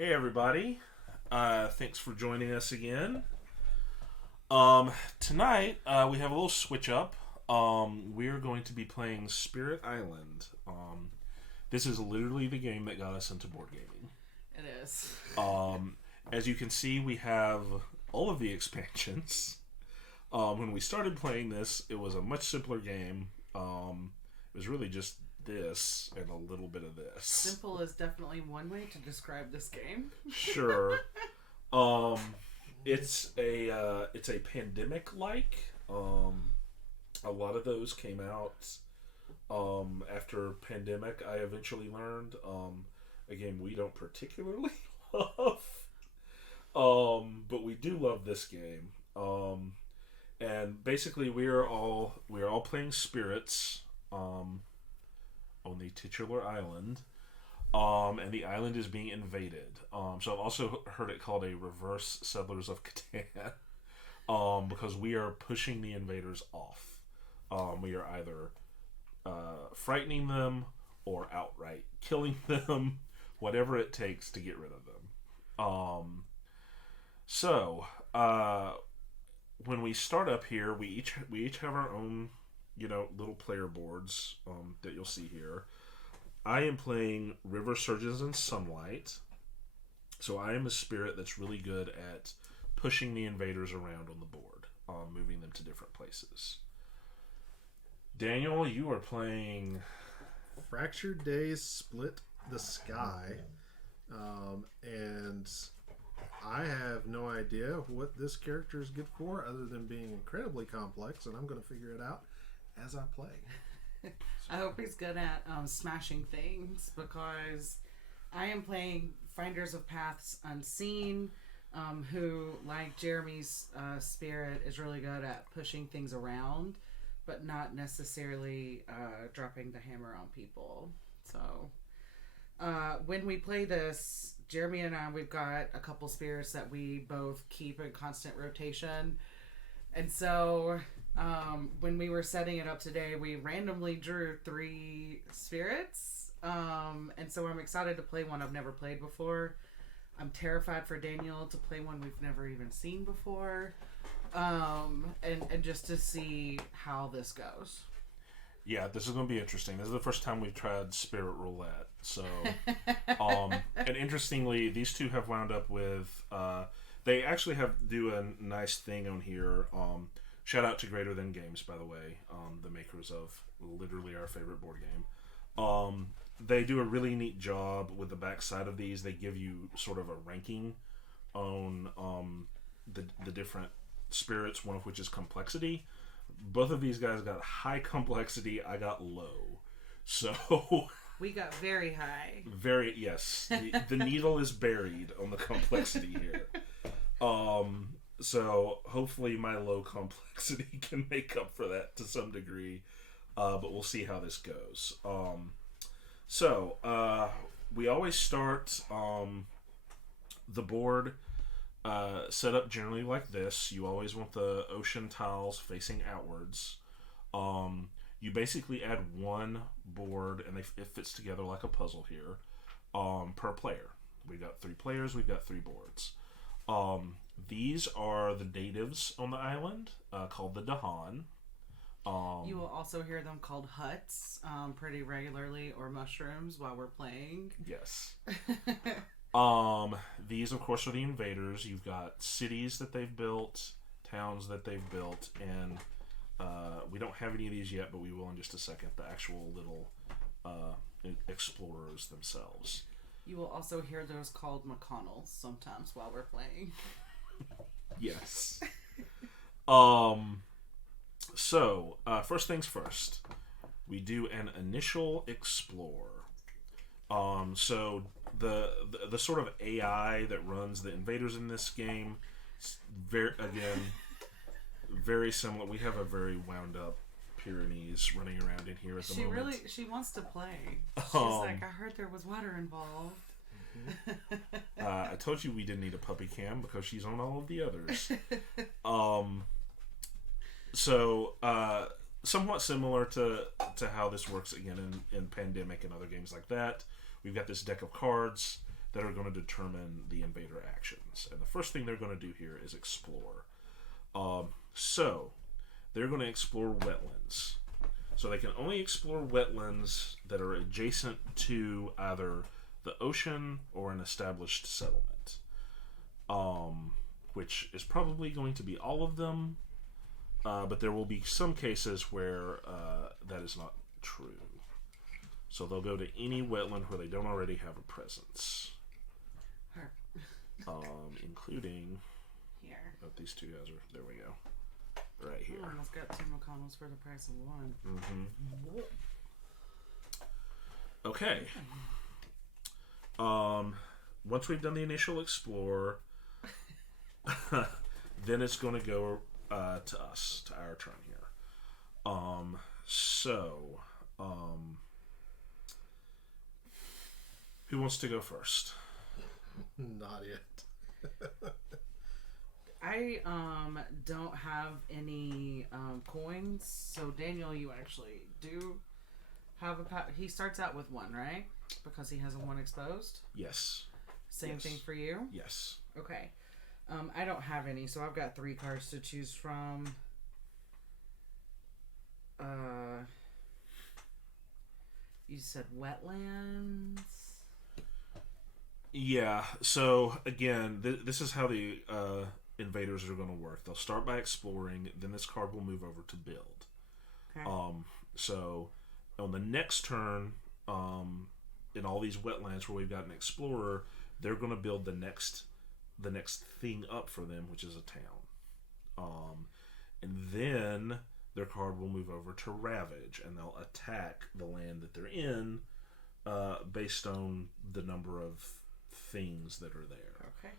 Hey everybody, thanks for joining us again. Tonight we have a little switch up. We're going to be playing Spirit Island. This is literally the game that got us into board gaming. It is. As you can see, we have all of the expansions. When we started playing this, it was a much simpler game. It was really just this and a little bit of this. Simple is definitely one way to describe this game. Sure. It's a pandemic like. A lot of those came out after pandemic. I eventually learned a game we don't particularly love, but we do love this game. And basically we are all playing spirits on the titular island. And the island is being invaded. So I've also heard it called a reverse Settlers of Catan, because we are pushing the invaders off. We are either frightening them or outright killing them, whatever it takes to get rid of them. So when we start up here, we each have our own, little player boards that you'll see here. I am playing River Surges and Sunlight. So I am a spirit that's really good at pushing the invaders around on the board, moving them to different places. Daniel, you are playing Fractured Days Split the Sky. And I have no idea what this character is good for other than being incredibly complex, and I'm going to figure it out as I play. I hope he's good at smashing things, because I am playing Finders of Paths Unseen, who, like Jeremy's spirit, is really good at pushing things around, but not necessarily dropping the hammer on people. So when we play this, Jeremy and I, we've got a couple spirits that we both keep in constant rotation. And so when we were setting it up today, we randomly drew 3 spirits. And so I'm excited to play one I've never played before. I'm terrified for Daniel to play one we've never even seen before. And just to see how this goes. Yeah, this is going to be interesting. This is the first time we've tried Spirit Roulette. So, and interestingly, these two have wound up with... they actually do a nice thing on here. Shout out to Greater Than Games, by the way, the makers of literally our favorite board game. They do a really neat job with the backside of these. They give you sort of a ranking on the different spirits, one of which is complexity. Both of these guys got high complexity. I got low. So... We got very high. Yes. The needle is buried on the complexity here. So hopefully my low complexity can make up for that to some degree. But we'll see how this goes. We always start the board set up generally like this. You always want the ocean tiles facing outwards. You basically add one board, and it fits together like a puzzle here, per player. We've got 3 players, we've got 3 boards. These are the natives on the island, called the Dahan. You will also hear them called huts pretty regularly, or mushrooms, while we're playing. Yes. These, of course, are the invaders. You've got cities that they've built, towns that they've built, and we don't have any of these yet, but we will in just a second. The actual little explorers themselves. You will also hear those called McConnells sometimes while we're playing. Yes. So, first things first. We do an initial explore. So the sort of AI that runs the invaders in this game, very similar. We have a very wound up Pyrenees running around in here at the moment. She wants to play. She's like, I heard there was water involved. I told you we didn't need a puppy cam because she's on all of the others. Somewhat similar to how this works again in Pandemic and other games like that. We've got this deck of cards. that are going to determine the invader actions. And the first thing they're going to do here is explore. So they're going to explore wetlands. So they can only explore wetlands that are adjacent to either the ocean or an established settlement. Which is probably going to be all of them, but there will be some cases where that is not true. So they'll go to any wetland where they don't already have a presence. Including... Here. Oh, these two guys are... There we go. Right here. I almost got 2 McConnells for the price of one. Mm-hmm. Okay. Once we've done the initial explore, then it's going to go to us, to our turn here. Who wants to go first? Not yet. I don't have any coins, so Daniel, you actually do have a he starts out with 1, right? Because he has a 1 exposed? Yes. Same thing for you? Yes. Okay. I don't have any, so I've got 3 cards to choose from. You said wetlands? Yeah, so again, this is how the invaders are going to work. They'll start by exploring, then this card will move over to build. Okay. So on the next turn, in all these wetlands where we've got an explorer, they're going to build the next thing up for them, which is a town. And then their card will move over to ravage, and they'll attack the land that they're in based on the number of things that are there. Okay.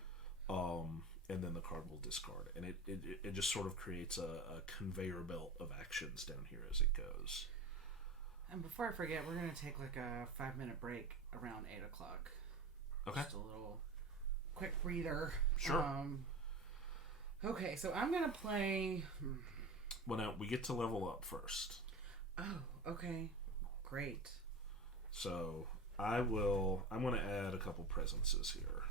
And then the card will discard, and it just sort of creates a conveyor belt of actions down here as it goes. And before I forget, we're going to take like a 5-minute break around 8 o'clock. Okay. Just a little quick breather. Sure. Okay, so I'm going to play... Well, now, we get to level up first. Oh, okay. Great. So, I'm going to add a couple presences here.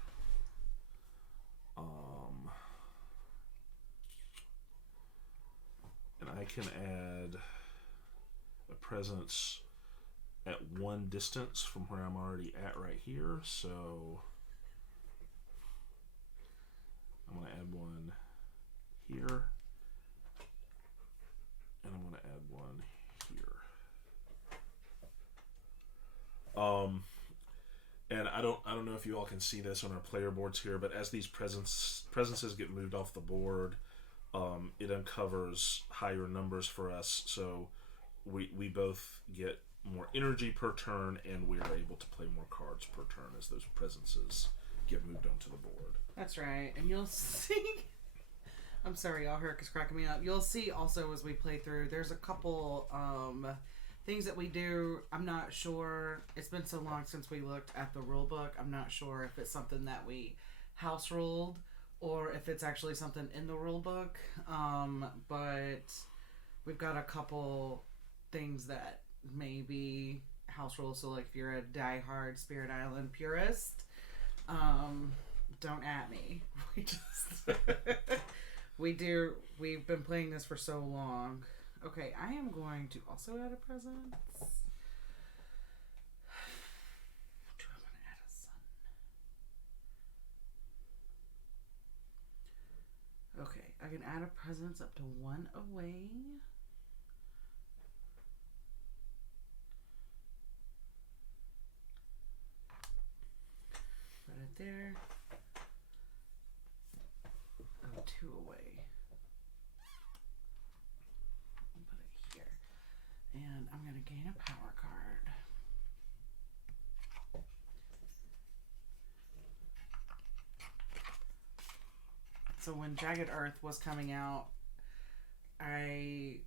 And I can add a presence at 1 distance from where I'm already at right here. So I'm going to add 1 here, and I'm going to add 1 here. And I don't know if you all can see this on our player boards here, but as these presences get moved off the board, it uncovers higher numbers for us, so we both get more energy per turn, and we're able to play more cards per turn as those presences get moved onto the board. That's right, and you'll see... I'm sorry, y'all, Herc is cracking me up. You'll see also as we play through, there's a couple things that we do. I'm not sure. It's been so long since we looked at the rule book. I'm not sure if it's something that we house ruled or if it's actually something in the rule book. But we've got a couple things that may be house rules. So like if you're a diehard Spirit Island purist, don't at me. We've been playing this for so long. Okay, I am going to also add a present. Do I want to add a sun? Okay, I can add a presence up to 1 away. Put it there. Oh, 2 away. And I'm going to gain a power card. So when Jagged Earth was coming out, I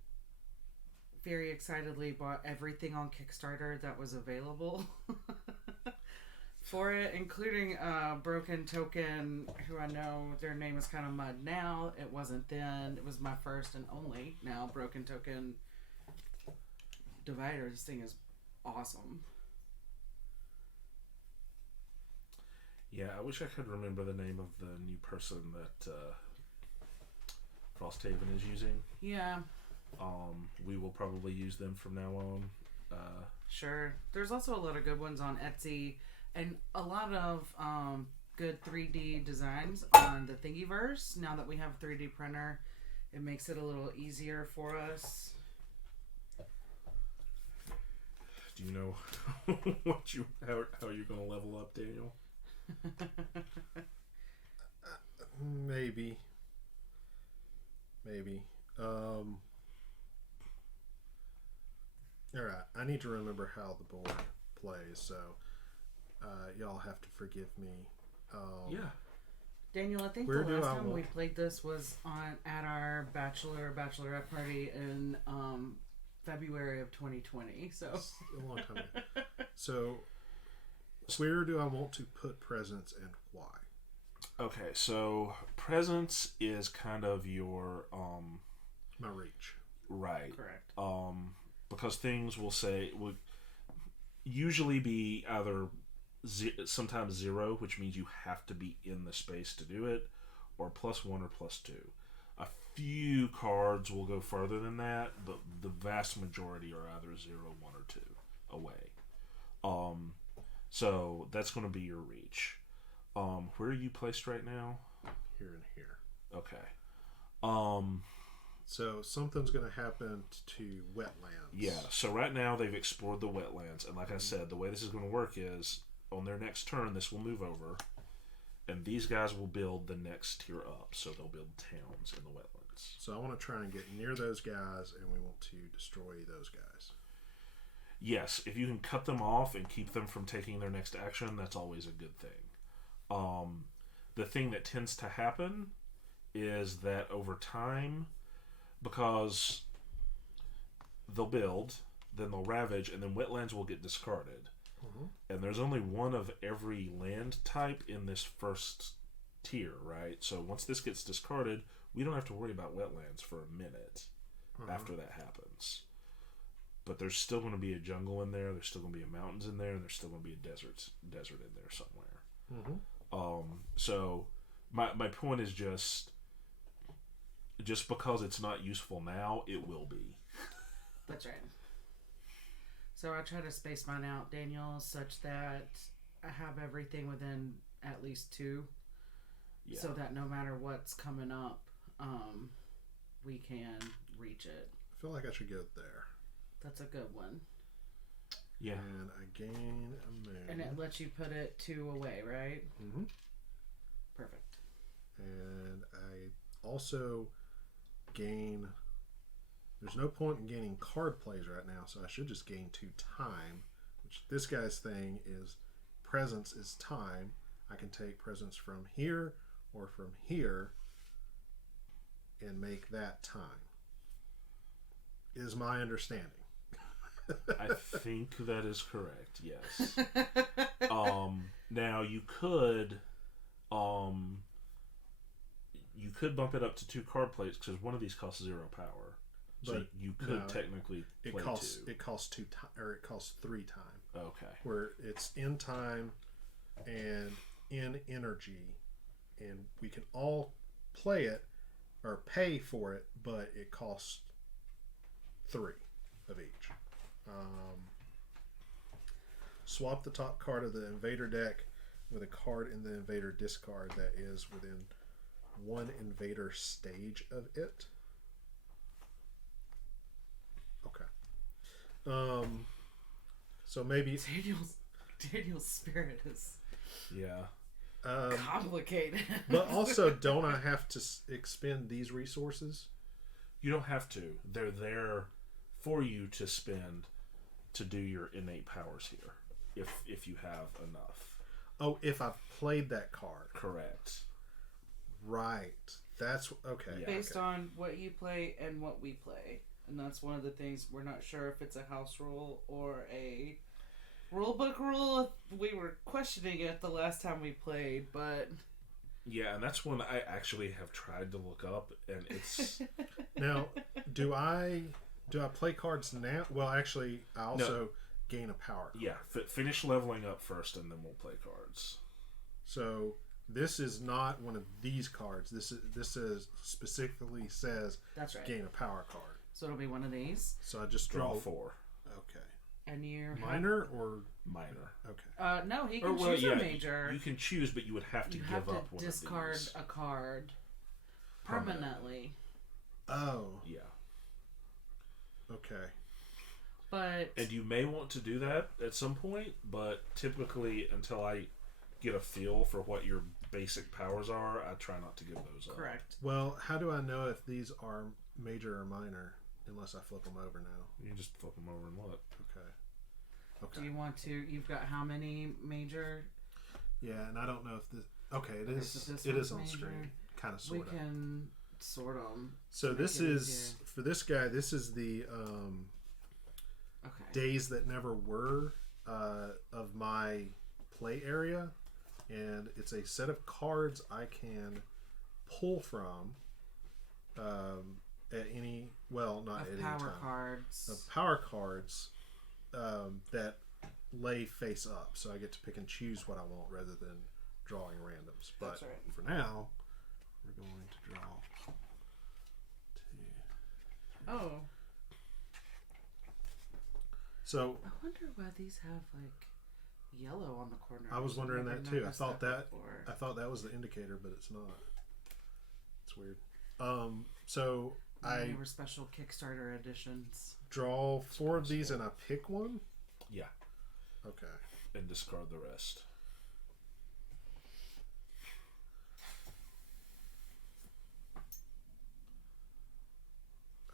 very excitedly bought everything on Kickstarter that was available for it, including Broken Token, who I know their name is kind of mud now. It wasn't then. It was my first and only now Broken Token divider. This thing is awesome. Yeah, I wish I could remember the name of the new person that Frosthaven is using. Yeah. We will probably use them from now on. Sure. There's also a lot of good ones on Etsy and a lot of good 3D designs on the Thingiverse. Now that we have a 3D printer, it makes it a little easier for us. Do you know how you're going to level up, Daniel? Maybe. Alright, I need to remember how the board plays, so y'all have to forgive me. Yeah. Daniel, I think the last time we played this was at our bachelorette party in February of 2020. So a long time ago. So where do I want to put presents and why? Okay, so presence is kind of your my reach. Right. Correct. Because things would usually be either sometimes 0, which means you have to be in the space to do it, or +1 or +2. A few cards will go further than that, but the vast majority are either 0, 1, or 2 away. So that's going to be your reach. Where are you placed right now? Here and here. Okay. So something's going to happen to wetlands. Yeah. So right now they've explored the wetlands, and like I said, the way this is going to work is on their next turn, this will move over, and these guys will build the next tier up. So they'll build towns in the wetlands. So I want to try and get near those guys, and we want to destroy those guys. Yes, if you can cut them off and keep them from taking their next action, that's always a good thing. The thing that tends to happen is that over time, because they'll build, then they'll ravage, and then wetlands will get discarded. Mm-hmm. And there's only one of every land type in this first tier, right? So once this gets discarded, we don't have to worry about wetlands for a minute after that happens. But there's still going to be a jungle in there, there's still going to be mountains in there, and there's still going to be a desert in there somewhere. Mm-hmm. So my point is just because it's not useful now, it will be. That's right. So I try to space mine out, Daniel, such that I have everything within at least 2. Yeah. So that no matter what's coming up, we can reach it. I feel like I should go there. That's a good one. Yeah. And I gain a moon. And it lets you put it 2 away, right? Mm-hmm. Perfect. And I also gain... There's no point in gaining card plays right now, so I should just gain 2 time, which this guy's thing is presence is time. I can take presence from here or from here and make that time. Is my understanding. I think that is correct, yes. Now you could bump it up to 2 card plays because one of these costs 0 power. So but you could technically play 2. It costs 2 time, or it costs 3 time. Okay. Where it's in time and in energy, and we can all play it or pay for it, but it costs 3 of each. Swap the top card of the invader deck with a card in the invader discard that is within 1 invader stage of it. Okay. So maybe Daniel's spirit is complicated. But also, don't I have to expend these resources? You don't have to. They're there for you to spend to do your innate powers here, if you have enough. Oh, if I've played that card. Correct. Right. That's okay. Yeah. Based on what you play and what we play. And that's one of the things we're not sure if it's a house rule or a rulebook rule. We were questioning it the last time we played, but... Yeah, and that's one I actually have tried to look up, and it's... Now, do I play cards now? Well, actually, I also gain a power card. Yeah, finish leveling up first, and then we'll play cards. So this is not one of these cards. This is specifically says That's right. gain a power card. So it'll be one of these. So I just Draw draw 4. Okay. And you're Minor or Minor. okay. no, he can choose a major. You can choose, but you would have to You give have to up one discard of these. a card permanently. Oh, Yeah. okay. But And you may want to do that at some point, but typically until I get a feel for what your basic powers are, I try not to give those up. correct. Well, how do I know if these are major or minor unless I flip them over now? You can just flip them over and look. Okay. Do Okay. you want to? You've got how many major? Yeah, and I don't know if this. Okay, it Okay, is. so this It is on one's major. screen, kind of We sort of. can sort them. So make this it is easier. for this guy. This is the Okay. days that never were of my play area, and it's a set of cards I can pull from at any. Well, not Of at any power time. cards. Of power cards that lay face up, so I get to pick and choose what I want rather than drawing randoms. But That's right. for now, we're going to draw 2. Oh, So I wonder why these have like yellow on the corner. I was wondering Never that too. I noticed thought that before. was the indicator, but it's not. It's weird. So They I were special Kickstarter editions. draw 4 of these and I pick one. Yeah. Okay. And discard the rest.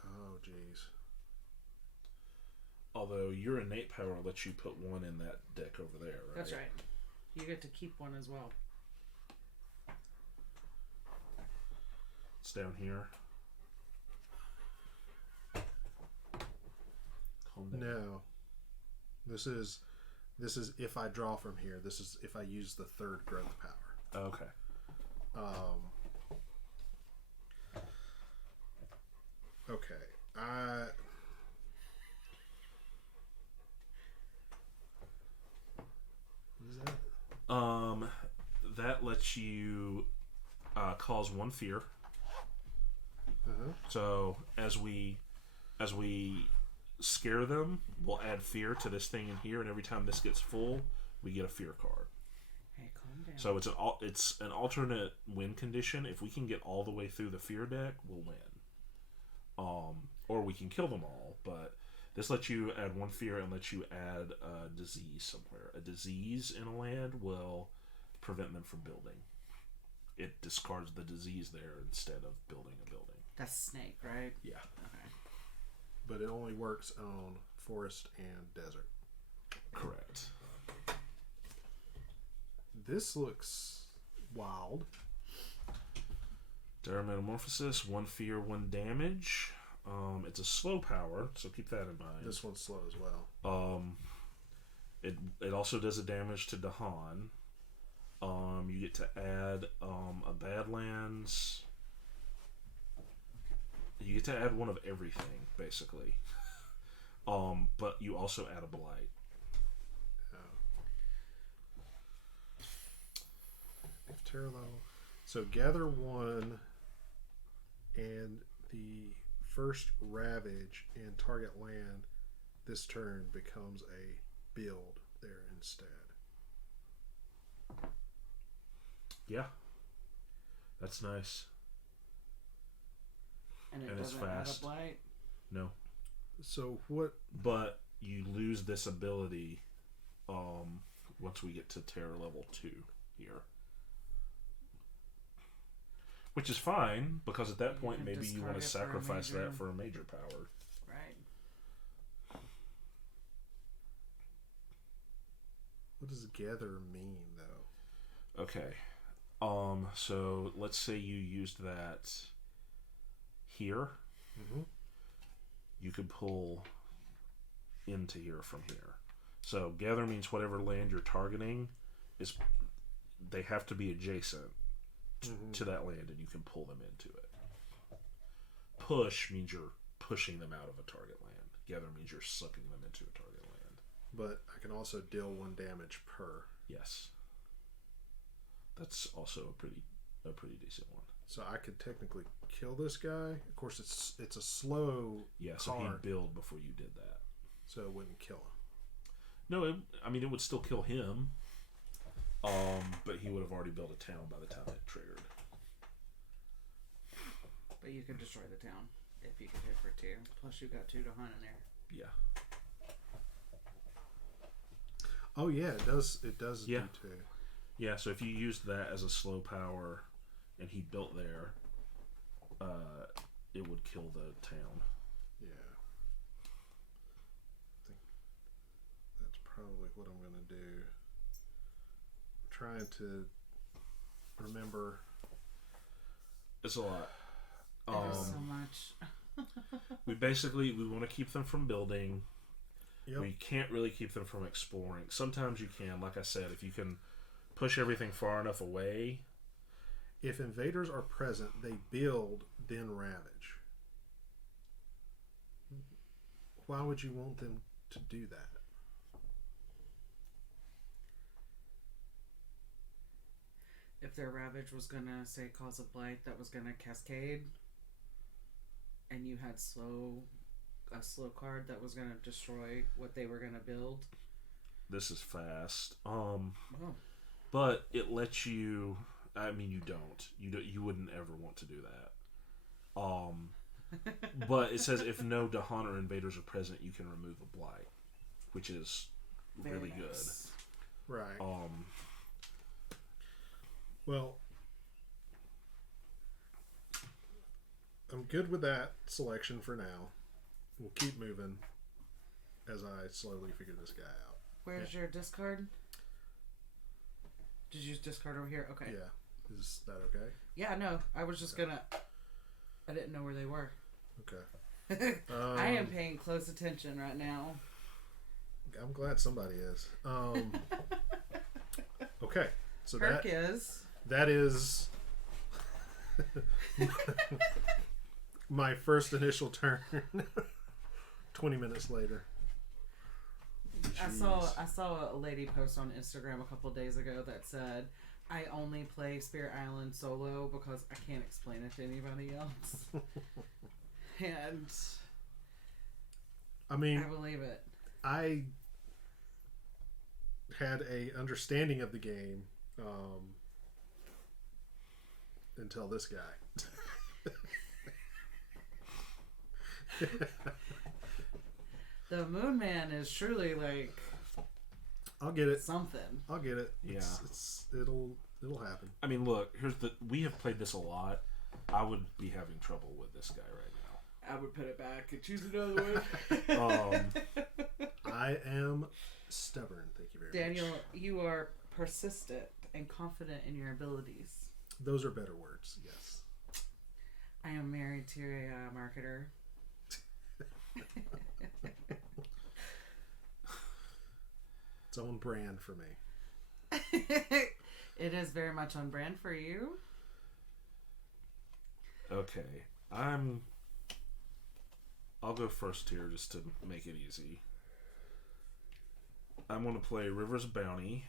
Oh, jeez. Although your innate power lets you put one in that deck over there, right? That's right. You get to keep one as well. It's down here. Calm down. No. This is if I draw from here. This is if I use the 3rd growth power. Okay. Okay. What is that? That lets you cause 1 fear. Uh-huh. So as we scare them, we'll add fear to this thing in here, and every time this gets full, we get a fear card. Hey, calm down. So it's an alternate win condition. If we can get all the way through the fear deck, we'll win. Or we can kill them all, but this lets you add 1 fear and lets you add a disease somewhere. A disease in a land will prevent them from building. It discards the disease there instead of building a building. That's snake, right? Yeah. Okay. But it only works on forest and desert. Correct. This looks wild. Dire Metamorphosis, 1 fear, 1 damage. It's a slow power, so keep that in mind. This one's slow as well. It also does a damage to Dahan. You get to add a Badlands. You get to add one of everything, basically. But you also add a Blight. If Terra level. So gather 1 and the first Ravage and target land this turn becomes a build there instead. Yeah. That's nice. And it And it's doesn't fast. add a blight. No. So what? But you lose this ability once we get to terror level 2 here. Which is fine, because at that You point can maybe you want to discard it for a sacrifice major. that for a major power. Right. What does gather mean though? Okay. So let's say you used that here. Mm-hmm. You could pull into here from here. So gather means whatever land you're targeting is, they have to be adjacent to that land, and you can pull them into it. Push means you're pushing them out of a target land. Gather means you're sucking them into a target land. But I can also deal 1 damage per. Yes. That's also a pretty decent one. So I could technically kill this guy. Of course, it's a slow Yeah, so card, he'd build before you did that. so it wouldn't kill him. No, it would still kill him. But he would have already built a town by the time it triggered. But you could destroy the town if you could hit for 2. Plus, you got 2 to hunt in there. Yeah. Oh yeah, it does. It does Yeah. do 2. Yeah, so if you used that as a slow power, and he built there, it would kill the town. Yeah. I think that's probably what I'm gonna do. I'm trying to remember. It's a lot. There's so much. We want to keep them from building. Yep. We can't really keep them from exploring. Sometimes you can, like I said, if you can push everything far enough away. If invaders are present, they build, then ravage. Why would you want them to do that? If their ravage was gonna say cause a blight that was gonna cascade, and you had a slow card that was gonna destroy what they were gonna build. This is fast. Oh. But it lets you. I mean, you don't. You wouldn't ever want to do that. But it says if no Dahan or invaders are present, you can remove a blight, which is really nice. good. Right. Well, I'm good with that selection for now. We'll keep moving as I slowly figure this guy out. Where's your discard? Did you use discard over here? Okay. Yeah. Is that okay? Yeah, no. I was just gonna... I didn't know where they were. Okay. I am paying close attention right now. I'm glad somebody is. Okay. So Kirk that is my first initial turn. 20 minutes later. Jeez. I saw a lady post on Instagram a couple of days ago that said, I only play Spirit Island solo because I can't explain it to anybody else. And I mean, I believe it. I had a understanding of the game until this guy. The Moon Man is truly like I'll get it. something. I'll get it. Yeah. It'll happen. I mean, look. We have played this a lot. I would be having trouble with this guy right now. I would put it back and choose another one. I am stubborn. Thank you very much. Daniel, you are persistent and confident in your abilities. Those are better words. Yes. I am married to a marketer. It's on brand for me. It is very much on brand for you. Okay, I'll go first here just to make it easy. I'm going to play River's Bounty,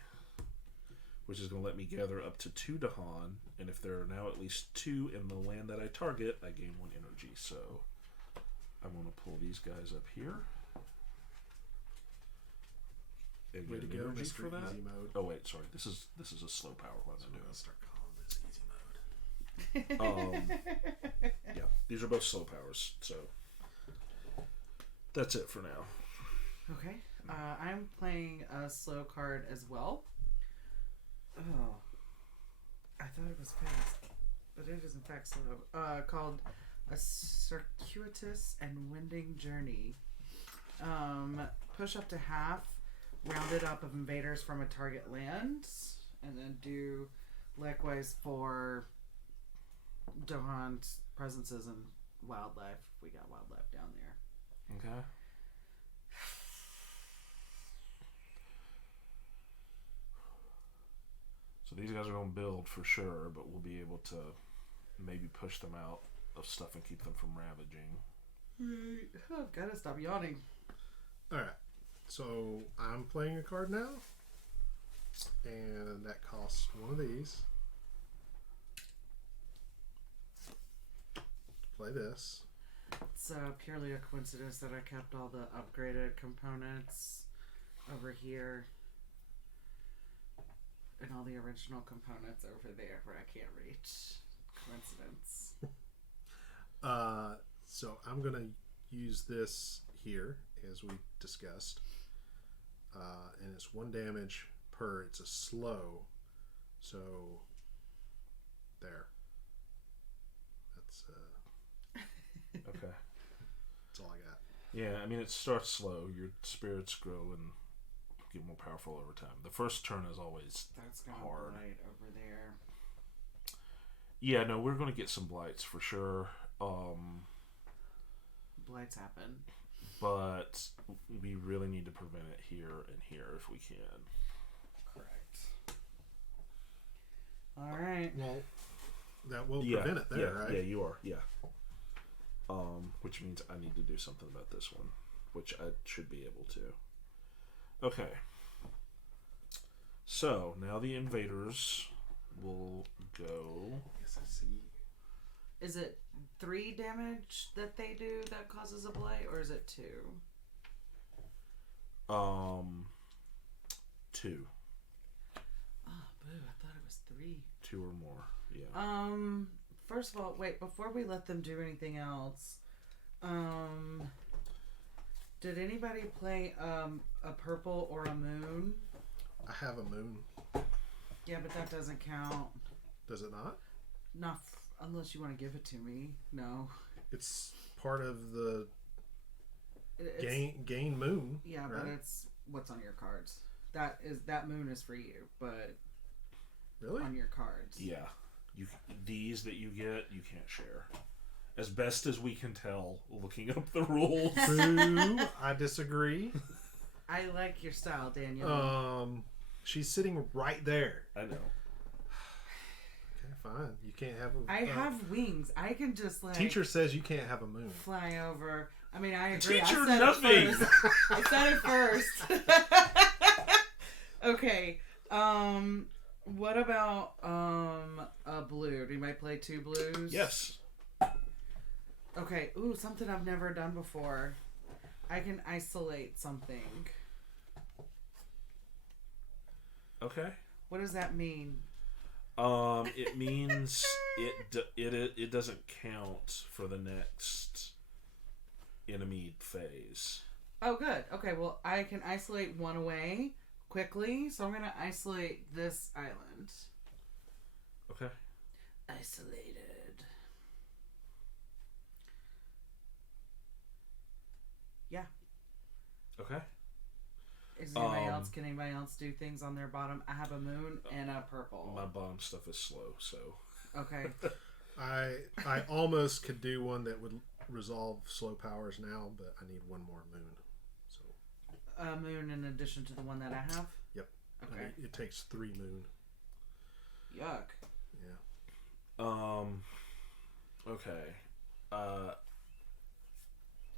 which is going to let me gather up to 2 Dahan, and if there are now at least 2 in the land that I target, I gain 1 energy. So I'm going to pull these guys up here. And Way get to an go, energy Mr. for that. Easy Mode. Oh wait, sorry. This is a slow power one. So I'm gonna start calling this easy mode. Yeah, these are both slow powers, so that's it for now. Okay. I'm playing a slow card as well. Oh. I thought it was fast, but it is in fact slow. Called A Circuitous and Winding Journey. Push up to half, rounded up of invaders from a target land, and then do likewise for Dohan's presences and wildlife. We got wildlife down there. Okay. So these guys are going to build for sure, but we'll be able to maybe push them out of stuff and keep them from ravaging. I've got to stop yawning. Alright. So I'm playing a card now. And that costs 1 of these. play this. It's purely a coincidence that I kept all the upgraded components over here. And all the original components over there where I can't reach. Coincidence. So I'm going to use this here, as we discussed. And it's 1 damage per. It's a slow. So, there. That's Okay. that's all I got. Yeah, I mean, it starts slow. Your spirits grow and get more powerful over time. The first turn is always That's got hard. Blight over there. Yeah, no, we're going to get some blights for sure. Blights happen. But we really need to prevent it here and here if we can. Correct. All right. Well, that will prevent it there, right? Yeah, you are. Yeah. Which means I need to do something about this one, which I should be able to. Okay. So now the invaders will go. Yes, I see. Is it 3 damage that they do that causes a blight, or is it 2? 2. Oh, boo! I thought it was 3. 2 or more. Yeah. First of all, wait. Before we let them do anything else, did anybody play a purple or a moon? I have a moon. Yeah, but that doesn't count. Does it not? Not unless you want to give it to me. No. It's part of the It's, gain moon. Yeah, right? but it's what's on your cards. That moon is for you, but Really? on your cards. Yeah. These that you get, you can't share. As best as we can tell, looking up the rules. True. I disagree. I like your style, Daniel. She's sitting right there. I know. Okay, fine. You can't have a. I have wings. I can just like. Teacher says you can't have a moon. Fly over. I mean, I agree. Teacher, I said nothing. It first. I said it first. Okay. What about a blue? Do you might play 2 blues? Yes. Okay. Ooh, something I've never done before. I can isolate something. Okay. What does that mean? It means it doesn't count for the next enemy phase. Oh, good. Okay, well, I can isolate one away quickly, so I'm going to isolate this island. Okay. Isolated. Yeah. Okay. Can anybody else do things on their bottom? I have a moon and a purple. My bottom stuff is slow, so. Okay. I almost could do one that would resolve slow powers now, but I need one more moon. So. A moon in addition to the one that I have? Yep. Okay. It takes 3 moon. Yuck. Yeah. Okay.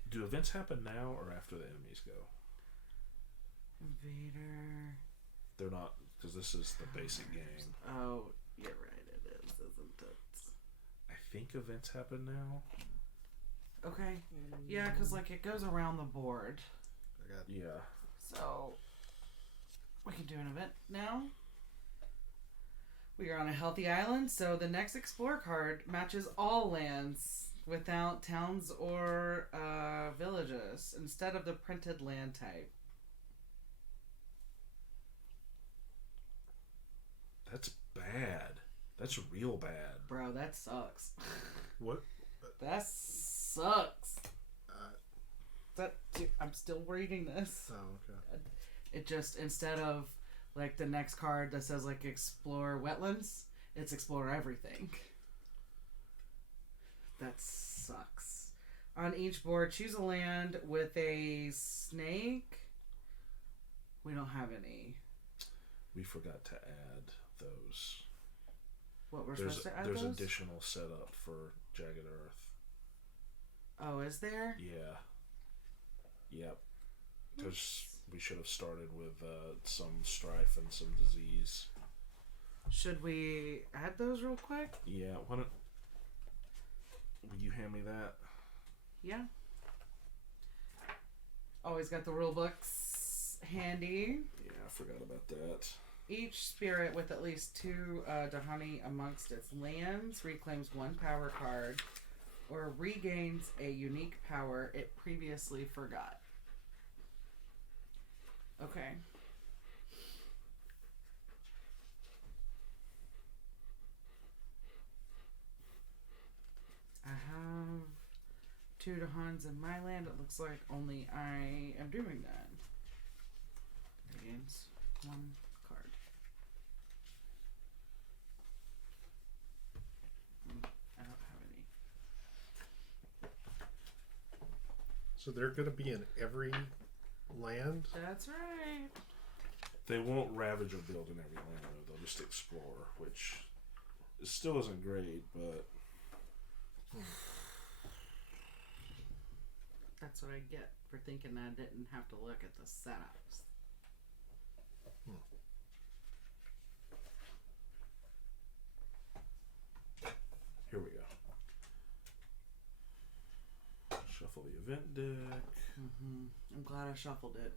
Do events happen now or after the enemies go? Invader. They're not, because this is the basic game. Oh, you're right. It is, isn't it? I think events happen now. Okay. Yeah, because like it goes around the board. Yeah. So we can do an event now. We are on a healthy island, so the next Explore card matches all lands without towns or villages instead of the printed land type. That's bad. That's real bad. Bro, that sucks. What? That sucks. I'm still reading this. Oh, okay. It just, instead of like the next card that says like explore wetlands, it's explore everything. That sucks. On each board, choose a land with a snake. We don't have any. We forgot to add those. What we're supposed to add There's those? additional setup for Jagged Earth. Oh, is there? Yeah. Yep. Because we should have started with some strife and some disease. Should we add those real quick? Yeah. Will you hand me that? Yeah. Always got the rule books handy. Yeah, I forgot about that. Each spirit with at least 2 Dahani amongst its lands reclaims 1 power card or regains a unique power it previously forgot. Okay. I have 2 Dahans in my land. It looks like only I am doing that. Regains 1 card. I don't have any. So they're going to be in every land? That's right. They won't ravage or build in every land, though. They'll just explore, which still isn't great, but... That's what I get for thinking I didn't have to look at the setups. Here we go. Shuffle the event deck. I'm glad I shuffled it.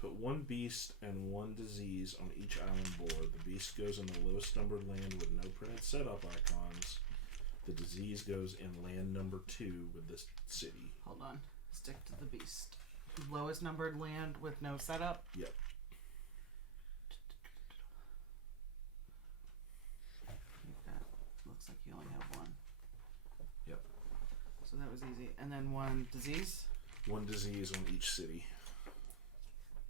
Put 1 beast and 1 disease on each island board. The beast goes in the lowest numbered land with no printed setup icons. The disease goes in land number 2 with the city. Hold on. Stick to the beast. Lowest numbered land with no setup? Yep. Looks like you only have 1. Yep. So that was easy. And then 1 disease? 1 disease on each city.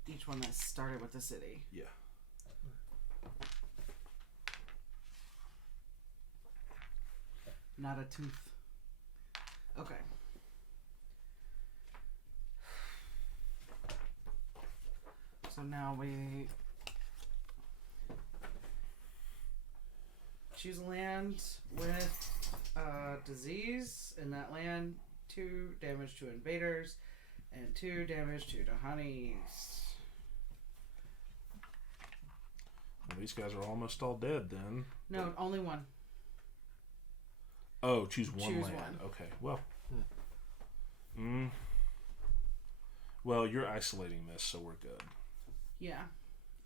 Each one that started with the city. Yeah. Not a tooth. Okay. So now we choose a land with disease. In that land, 2 damage to invaders and 2 damage to Dahanis. Well, these guys are almost all dead then. No, only 1. Oh, choose one Choose land. one. Okay, well. Well, you're isolating this, so we're good. Yeah.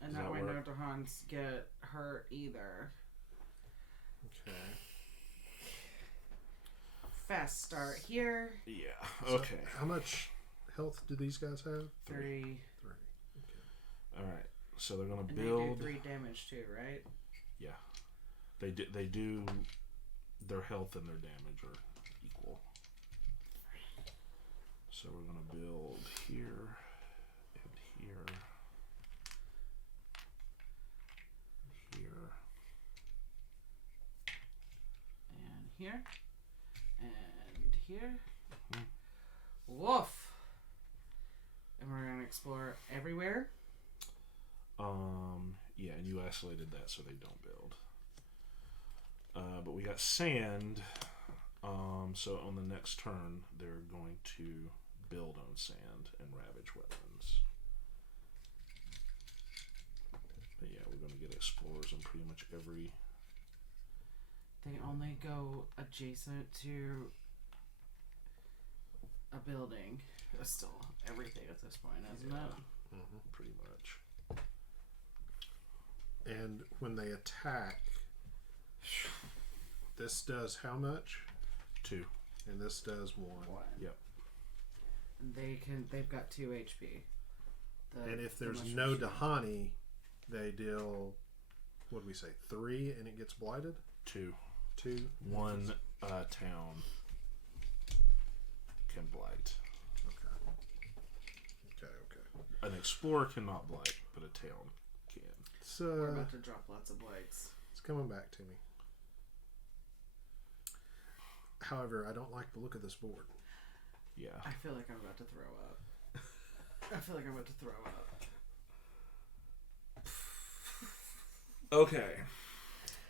And Does that that way no work? Dahans get hurt either. Okay. Fast start here. Yeah, So okay. how much health do these guys have? 3. 3. Okay. Alright, so they're going to And build... they do 3 damage too, right? Yeah. They do... Their health and their damage are equal. So we're going to build here and here. Here. And here. And here. Woof! And we're going to explore everywhere. Yeah, and you isolated that so they don't build. But we got sand. So on the next turn, they're going to build on sand and ravage wetlands. But yeah, we're going to get explorers in pretty much every... They only go adjacent to a building. That's still everything at this point, isn't it? Pretty much. And when they attack, this does how much? 2. And this does 1. Yep. And they've got 2 HP. And if there's no Dahani, they deal, what do we say, 3 and it gets blighted? 2. 2? 1 town can blight. Okay. An explorer cannot blight, but a town can. We're about to drop lots of blights. It's coming back to me. However, I don't like the look of this board. Yeah. I feel like I'm about to throw up. Okay.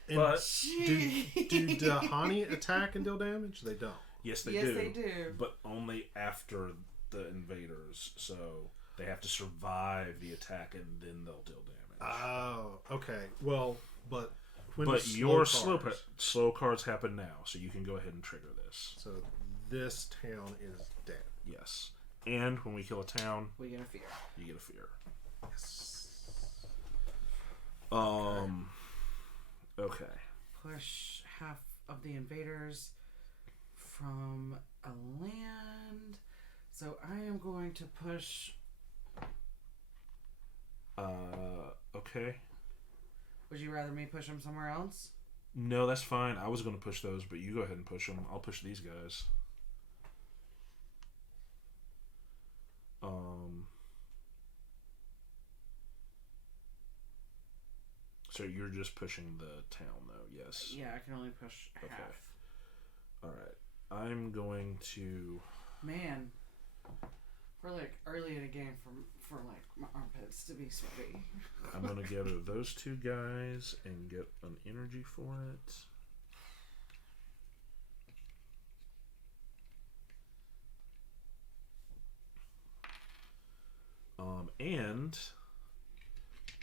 And But do Dahani attack and deal damage? They don't. yes, they Yes, do. they do. But only after the invaders. So they have to survive the attack and then they'll deal damage. Oh, okay. Well, but when but the your cards. slow cards happen now, so you can go ahead and trigger this. So this town is dead. Yes. And when we kill a town, we get a fear. you get a fear. Yes. Okay. Push half of the invaders from a land. So I am going to push. Okay. Would you rather me push them somewhere else? No, that's fine. I was going to push those, but you go ahead and push them. I'll push these guys. So you're just pushing the town, though, yes? Yeah, I can only push half. All right. I'm going to... Man, we're like early in a game for like my armpits to be sweaty. I'm going to gather those two guys and get an energy for it. And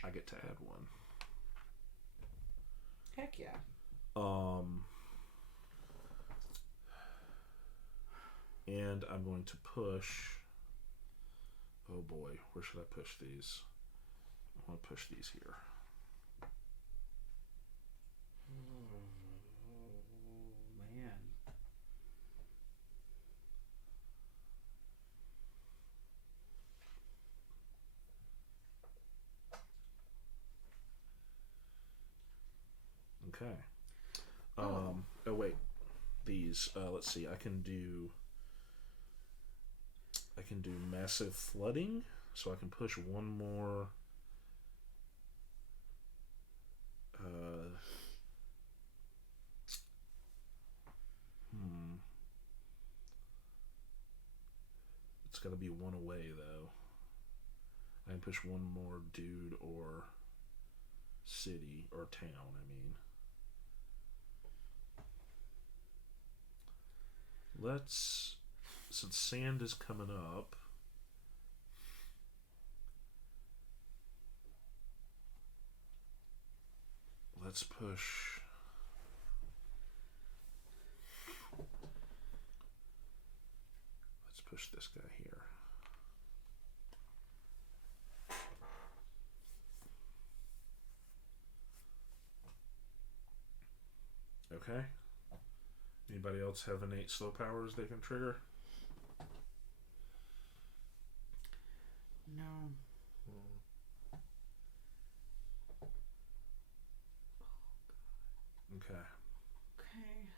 I get to add one. Heck yeah. And I'm going to push. Oh boy, where should I push these? I want to push these here. Oh, man. Okay. Oh wait. These. Let's see. I can do massive flooding, so I can push one more. It's got to be one away though. I can push one more dude or city or town. I mean. Let's, since sand is coming up, let's push. Let's push this guy here. Okay. Anybody else have innate slow powers they can trigger? No. Okay. Okay.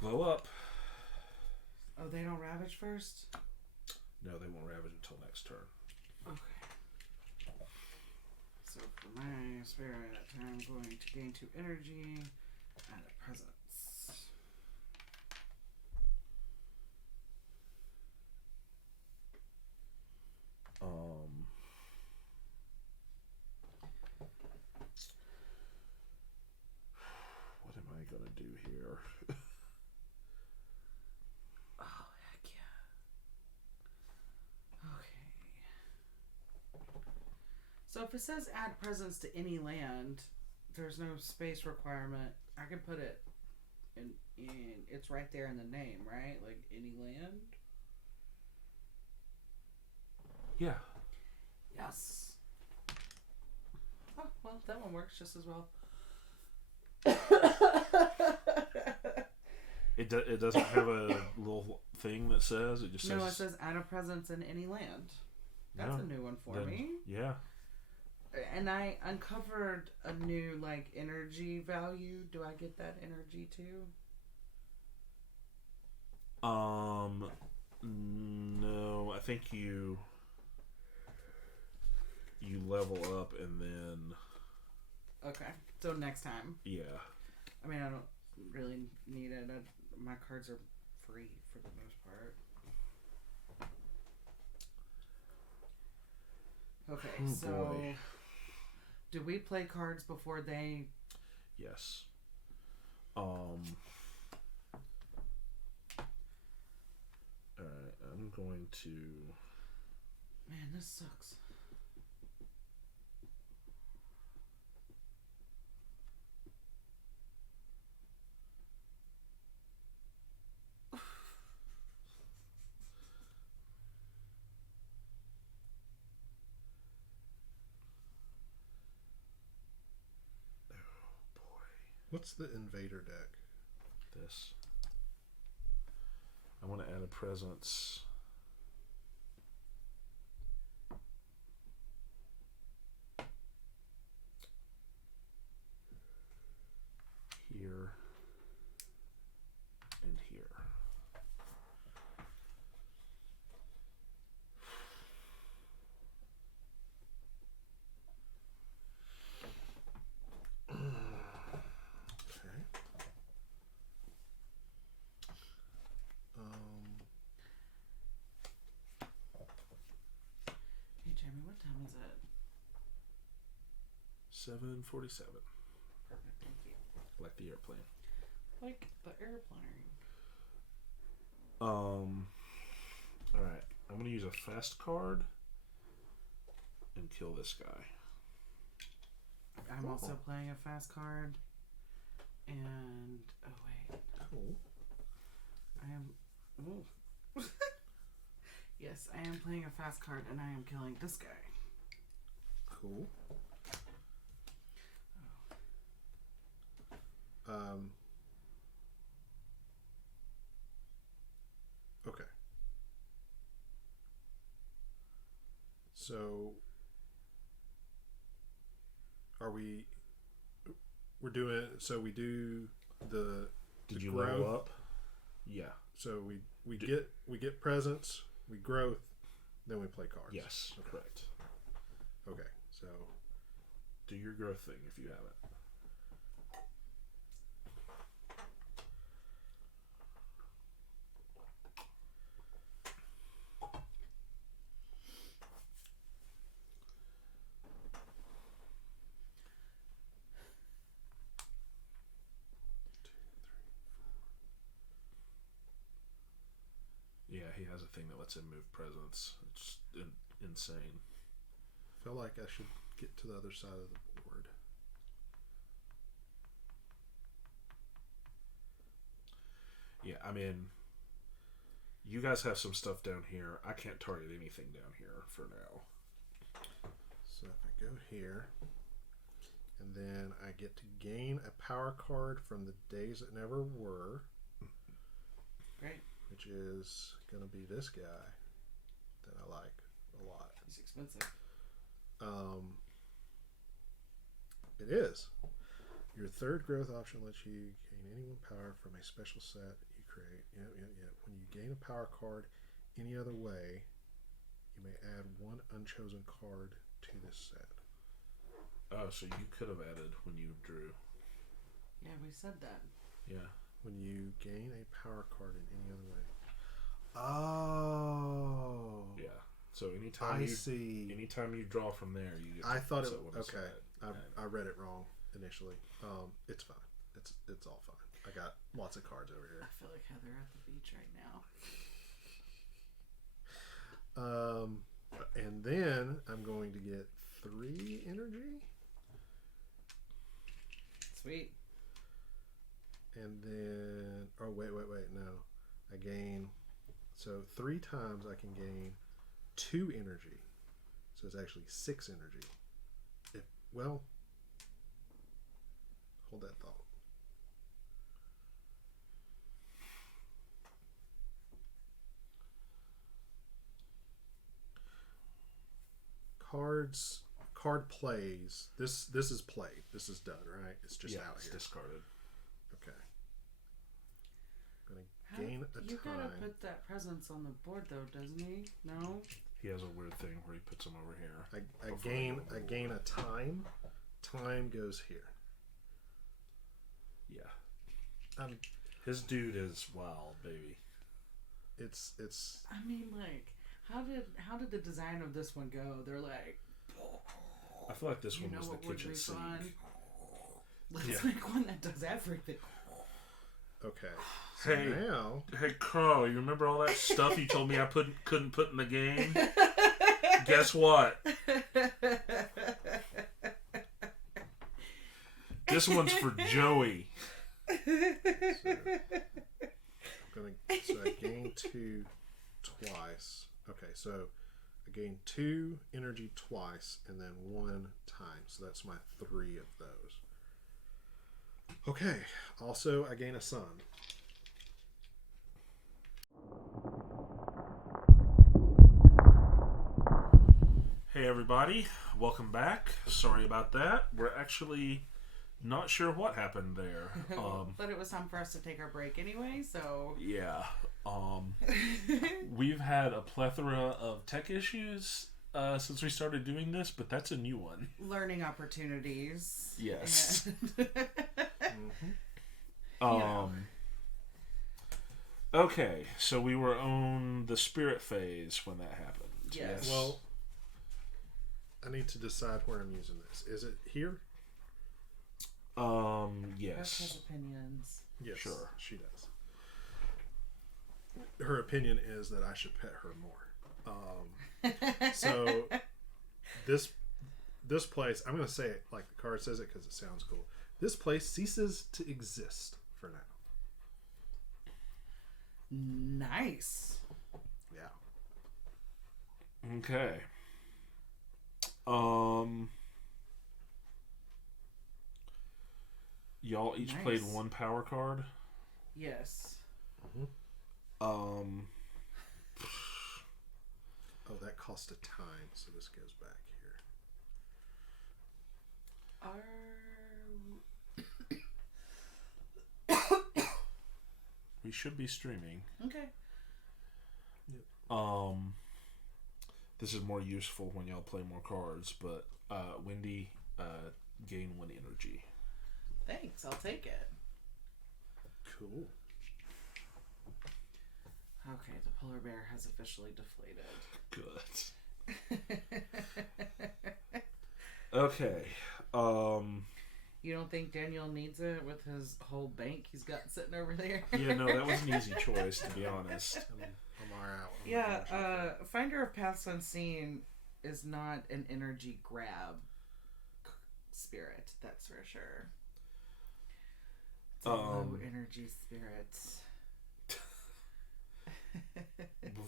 Blow up. Oh, they don't ravage first? No, they won't ravage until next turn. Okay. So for my spirit, I'm going to gain 2 energy and a presence. What am I gonna do here? Oh, heck yeah. Okay. So if it says add presence to any land, there's no space requirement. I can put it in it's right there in the name, right? Like any land? Yeah. Yes. Oh, well, that one works just as well. It doesn't have a little thing that says, it just says... No, it says add a presence in any land. That's a new one for me. Yeah. And I uncovered a new, like, energy value. Do I get that energy too? No, I think you level up and then... Okay, so next time. Yeah. I mean, I don't really need it. My cards are free for the most part. Okay, Oh, so... boy. Do we play cards before they... Yes. Alright, I'm going to... Man, this sucks. What's the invader deck? This. I want to add a presence. Here and here. Okay. Hey, Jeremy, what time is it? 7:47. Perfect, thank you. Like the airplane. Like the airplane. Alright. I'm going to use a fast card and kill this guy. I'm also playing a fast card. And, oh wait. Cool. I am, ooh. Yes, I am playing a fast card and I am killing this guy. Cool. Okay. So, we're doing, so we do the Did you grow. level up? Yeah. So we get presents, we growth, then we play cards. Yes, correct. Okay, so Do your growth thing if you haven't. Yeah, he has a thing that lets him move presents. It's insane. I feel like I should get to the other side of the board. Yeah, I mean, you guys have some stuff down here. I can't target anything down here for now. So if I go here, and then I get to gain a power card from the Days That Never Were. Great. Which is going to be this guy that I like a lot. He's expensive. It is. Your third growth option lets you gain any one power from a special set you create. Yep. When you gain a power card any other way, you may add one unchosen card to this set. Oh, so you could have added when you drew. Yeah, we said that. Yeah. When you gain a power card in any other way. Oh. Yeah. So anytime anytime you draw from there, you get. I thought it. Okay. I read it wrong initially. It's fine. It's all fine. I got lots of cards over here. I feel like Heather at the beach right now. And then I'm going to get 3 energy. Sweet. And then, oh wait, no. I gain, so 3 times I can gain 2 energy. So it's actually 6 energy. Well, hold that thought. Card plays. This is played. This is done, right? It's just out it's here. discarded. Okay. I'm gonna gain a You time. gotta put that presence on the board though, doesn't he? No? He has a weird thing where he puts them over here. I gain a time. Time goes here. Yeah. His dude is wild, baby. It's. I mean, like, how did the design of this one go? They're like, I feel like this you one know was the what would kitchen be sink. fun? Let's make one that does everything. Okay. So Hey, now, hey, Carl, you remember all that stuff you told me I couldn't put in the game? Guess what? This one's for Joey. so I gain 2 twice. Okay, so I gain 2 energy twice and then 1 time. So that's my 3 of those. Okay. Also, I gain a sun. Hey everybody, welcome back. Sorry about that. We're actually not sure what happened there. But it was time for us to take our break anyway, so... Yeah. We've had a plethora of tech issues since we started doing this, but that's a new one. Learning opportunities. Yes. And... Okay, so we were on the spirit phase when that happened. Yes. Well, I need to decide where I'm using this. Is it here? Yes. Has opinions. Yes, Sure. she does. Her opinion is that I should pet her more. So this place, I'm going to say it like the card says it because it sounds cool. This place ceases to exist for now. Nice. Yeah. Okay. Y'all each Nice. played one power card. Yes. Oh, that cost a time, so this goes back here. We should be streaming. Okay. This is more useful when y'all play more cards, but Wendy gain 1 energy. Thanks, I'll take it. Cool. Okay, the polar bear has officially deflated. Good. Okay. You don't think Daniel needs it with his whole bank he's got sitting over there? Yeah, no, that was an easy choice, to be honest. I'm all right. Yeah, Finder of Paths Unseen is not an energy grab spirit, that's for sure. It's a low energy spirit.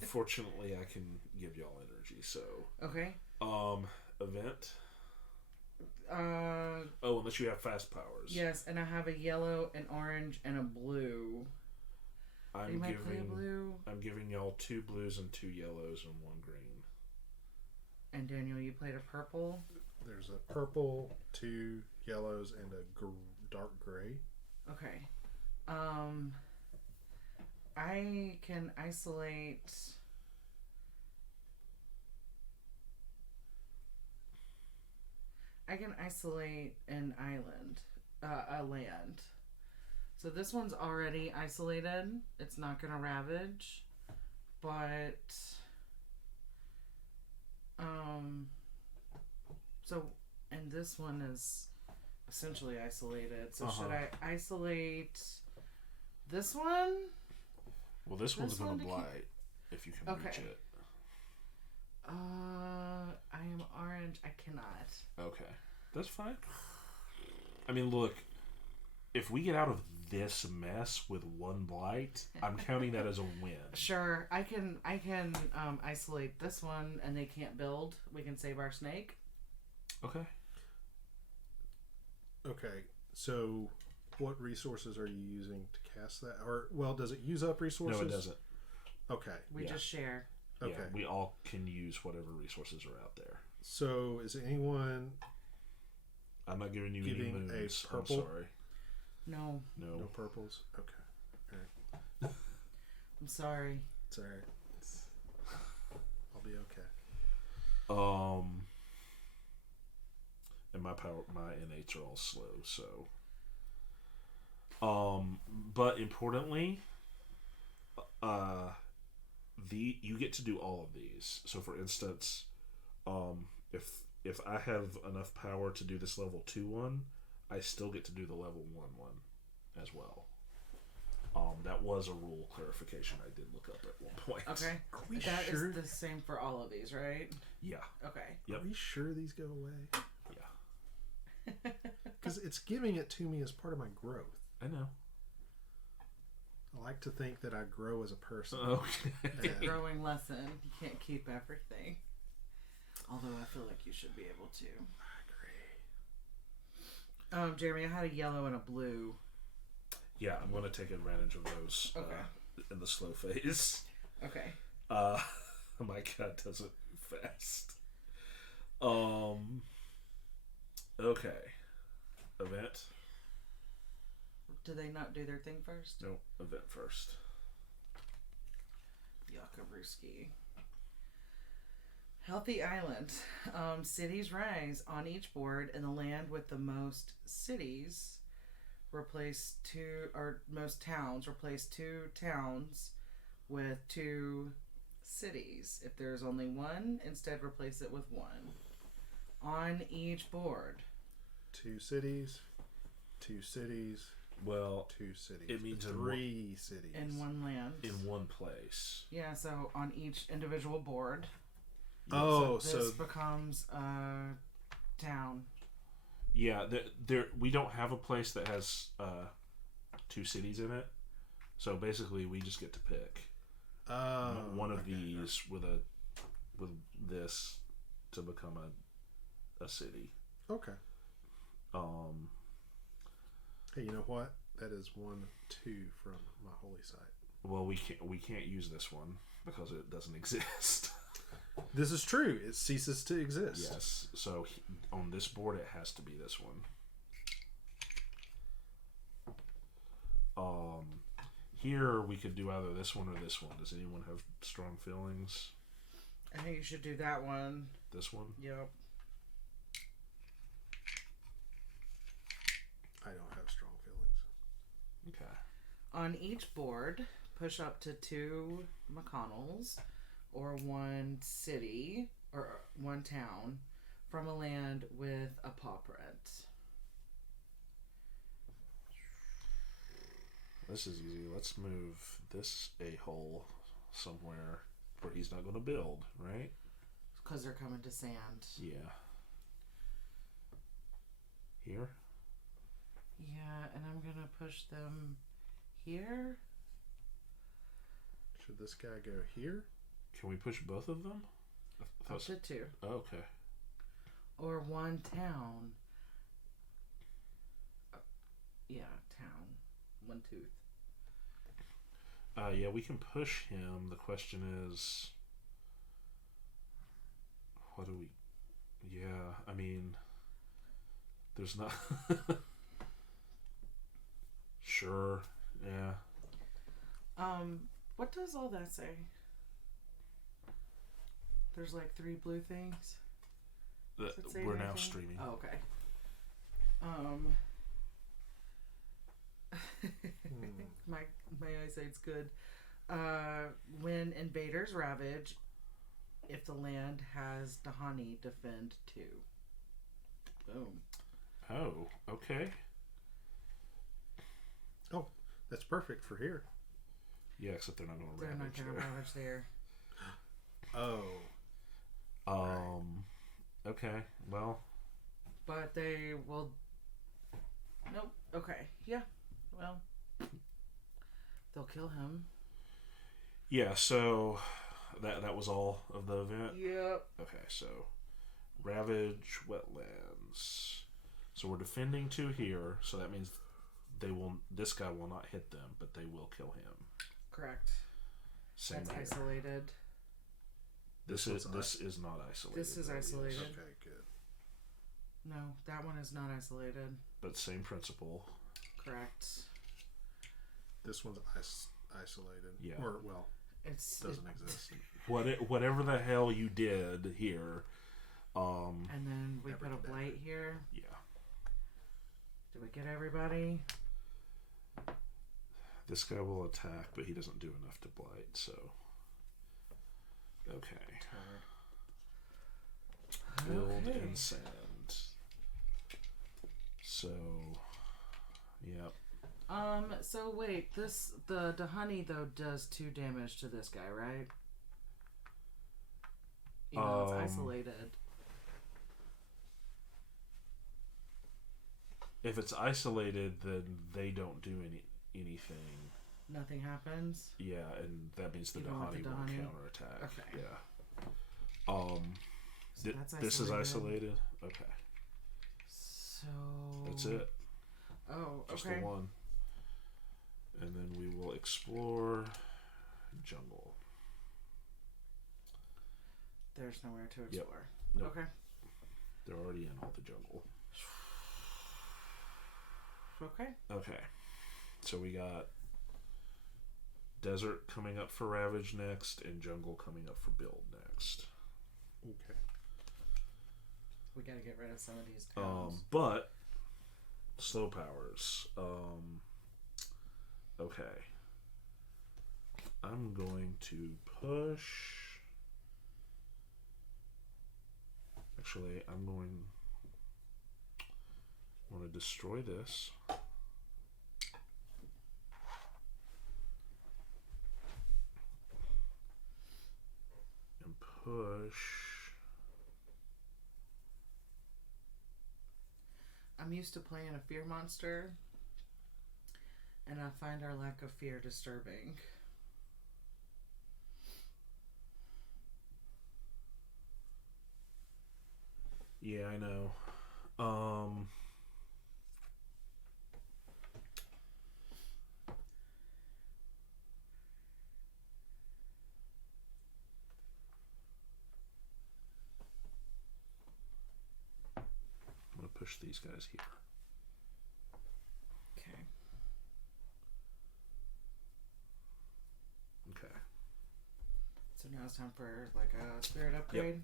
Fortunately, I can give y'all energy, so... Okay. Event? Unless you have fast powers. Yes, and I have a yellow, an orange, and a blue. I'm giving y'all 2 blues and 2 yellows and 1 green. And Daniel, you played a purple? There's a purple, 2 yellows, and a dark gray. Okay. I can isolate... an island, a land. So this one's already isolated. It's not going to ravage, but and this one is essentially isolated. So should I isolate this one? Well, this one's going to blight if you can reach it. I am orange. I cannot. Okay. That's fine. I mean, look, if we get out of this mess with 1 blight, I'm counting that as a win. Sure. I can isolate this one and they can't build. We can save our snake. Okay. Okay. So what resources are you using to cast that? Or, well, does it use up resources? No, it doesn't. Okay. We just share. Okay. Yeah, we all can use whatever resources are out there. So, is anyone... I'm not giving you any moons. A purple? I'm sorry. No. No purples? Okay. All right. I'm sorry. It's all right. I'll be okay. And my innats are all slow, so... But importantly... you get to do all of these. So, for instance, if I have enough power to do this level 2 one, I still get to do the level 1 one as well. That was a rule clarification I did look up at one point. Okay. Are we That sure? is the same for all of these, right? Yeah. Okay. Yep. Are we sure these go away? Yeah. Because it's giving it to me as part of my growth. I know. I like to think that I grow as a person. Okay. It's a growing lesson. You can't keep everything. Although I feel like you should be able to. I agree. Jeremy, I had a yellow and a blue. Yeah, I'm going to take advantage of those in the slow phase. Okay. My cat does it fast. Okay. Event. Do they not do their thing first? No, event first. Yakabrewski. Healthy Island. Cities rise on each board, and the land with the most cities replace most towns replace 2 towns with 2 cities. If there's only one, instead replace it with 1 on each board. 2 cities, 2 cities. Well, 2 cities. It means 3 cities in one land. In one place. Yeah, so on each individual board. Oh, so this becomes a town. Yeah, we don't have a place that has 2 cities in it. So basically, we just get to pick one of these with this to become a city. Okay. Hey, you know what? That is 1, 2 from my holy site. Well, we can't use this one because it doesn't exist. This is true. It ceases to exist. Yes. So on this board, it has to be this one. Here we could do either this one or this one. Does anyone have strong feelings? I think you should do that one. This one? Yep. I don't have strong feelings. Okay. On each board, push up to 2 McConnells or 1 city or 1 town from a land with a paw print. This is easy. Let's move this a-hole somewhere where he's not going to build, right? Because they're coming to sand. Yeah. Here? Yeah, and I'm going to push them here. Should this guy go here? Can we push both of them? Up to 2. Oh, okay. Or 1 town. Yeah, town. 1 tooth. Yeah, we can push him. The question is, what do we... Yeah, I mean, there's not... Sure, yeah. What does all that say? There's like 3 blue things. We're now streaming. Oh, okay. My eyesight's good. When invaders ravage, if the land has Dahani, defend 2. Boom. Oh, okay. Oh, that's perfect for here. Yeah, except they're not going to They're ravage not going to ravage there. Oh. Okay, well. But they will... Nope. Okay. Yeah. Well, they'll kill him. Yeah, so that was all of the event? Yep. Okay, so ravage wetlands. So we're defending 2 here, so that means this guy will not hit them, but they will kill him. Correct. Same That's here. isolated. This is not isolated. This is isolated. Okay, good. No, that one is not isolated. But same principle. Correct. This one's isolated. Yeah. Or, well, It doesn't exist. Whatever the hell you did here. And then we put a blight here. Yeah. Did we get everybody? This guy will attack, but he doesn't do enough to blight, so. Okay. Build and sand. So, yep. So wait, the Dahani though does 2 damage to this guy, right? Even though it's isolated. If it's isolated, then they don't do anything. Nothing happens. Yeah, and that means the Even with Dahani the won't Dahani? counterattack. Okay. Yeah. So that's This is isolated. Okay. So So That's it. Oh, Just okay. the one. And then we will explore jungle. There's nowhere to explore. Nope. Okay. They're already in all the jungle. Okay. Okay. So we got desert coming up for Ravage next, and jungle coming up for build next. Okay. We gotta get rid of some of these towns. But slow powers. Okay. I'm going to push. Actually, I'm going. I want to destroy this. And push. I'm used to playing a fear monster, and I find our lack of fear disturbing. Yeah, I know. I'm going to push these guys here. Okay. Okay. So now it's time for like a spirit upgrade. Yep.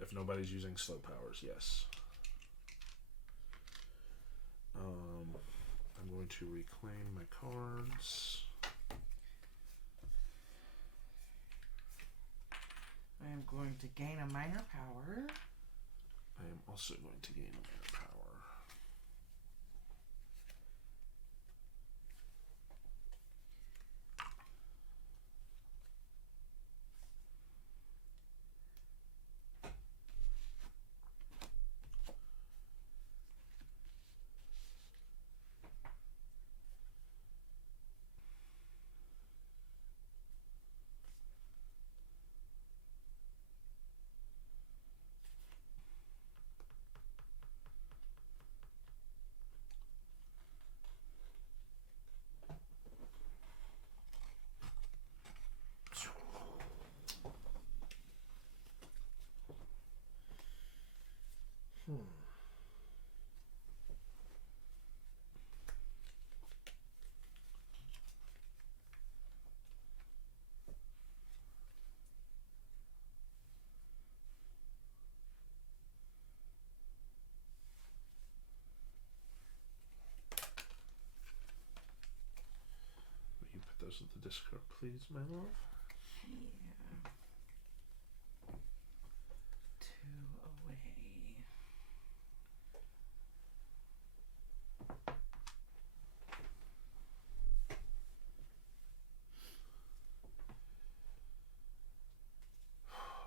If nobody's using slow powers, yes. I'm going to reclaim my cards. I am going to gain a minor power. I am also going to gain a minor power. Will you put those in the discard, please, my love? Yeah. 2 away.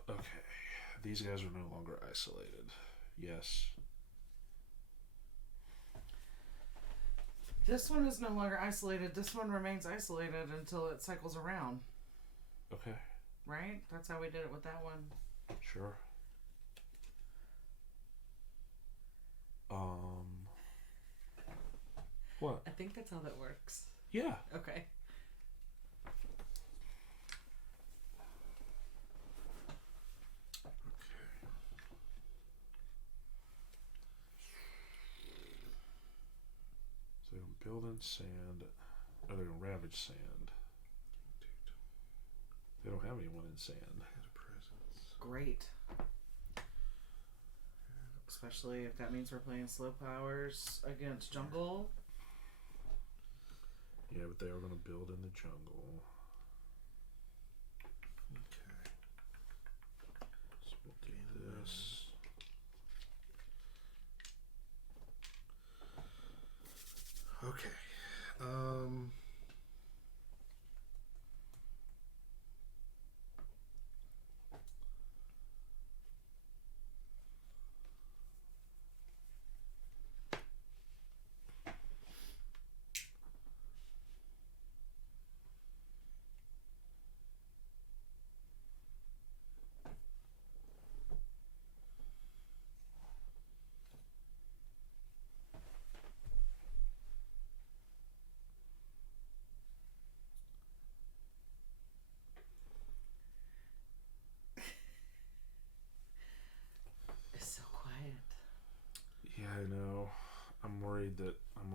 Okay. These guys are no longer isolated. Yes. This one is no longer isolated. This one remains isolated until it cycles around. Okay. Right? That's how we did it with that one. Sure. What? I think that's how that works. Yeah. Okay. So they're going to build in sand. Oh, they're going to ravage sand. They don't have anyone in sand. Great. Especially if that means we're playing slow powers against jungle. Yeah, but they are going to build in the jungle. Okay. So we'll do this. Okay.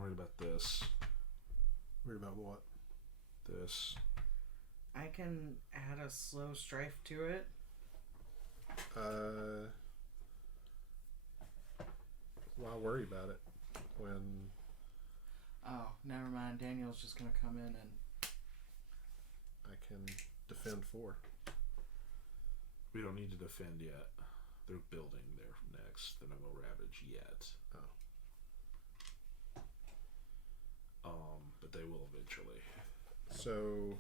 worried about this. Worried about what? This. I can add a slow strife to it. Why worry about it when? Oh, never mind. Daniel's just gonna come in and. I can defend 4. We don't need to defend yet. They're building there next. They're not gonna ravage yet. But they will eventually. So.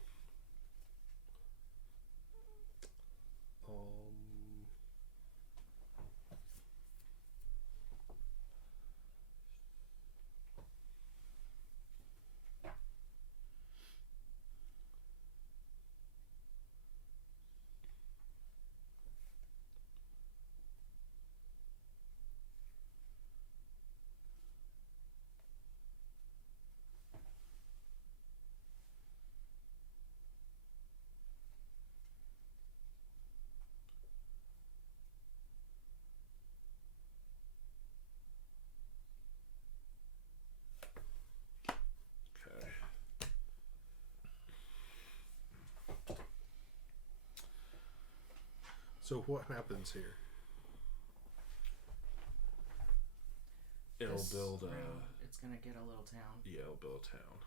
Okay. So what happens here? It'll This build a. round, it's gonna get a little town. Yeah, it'll build a town.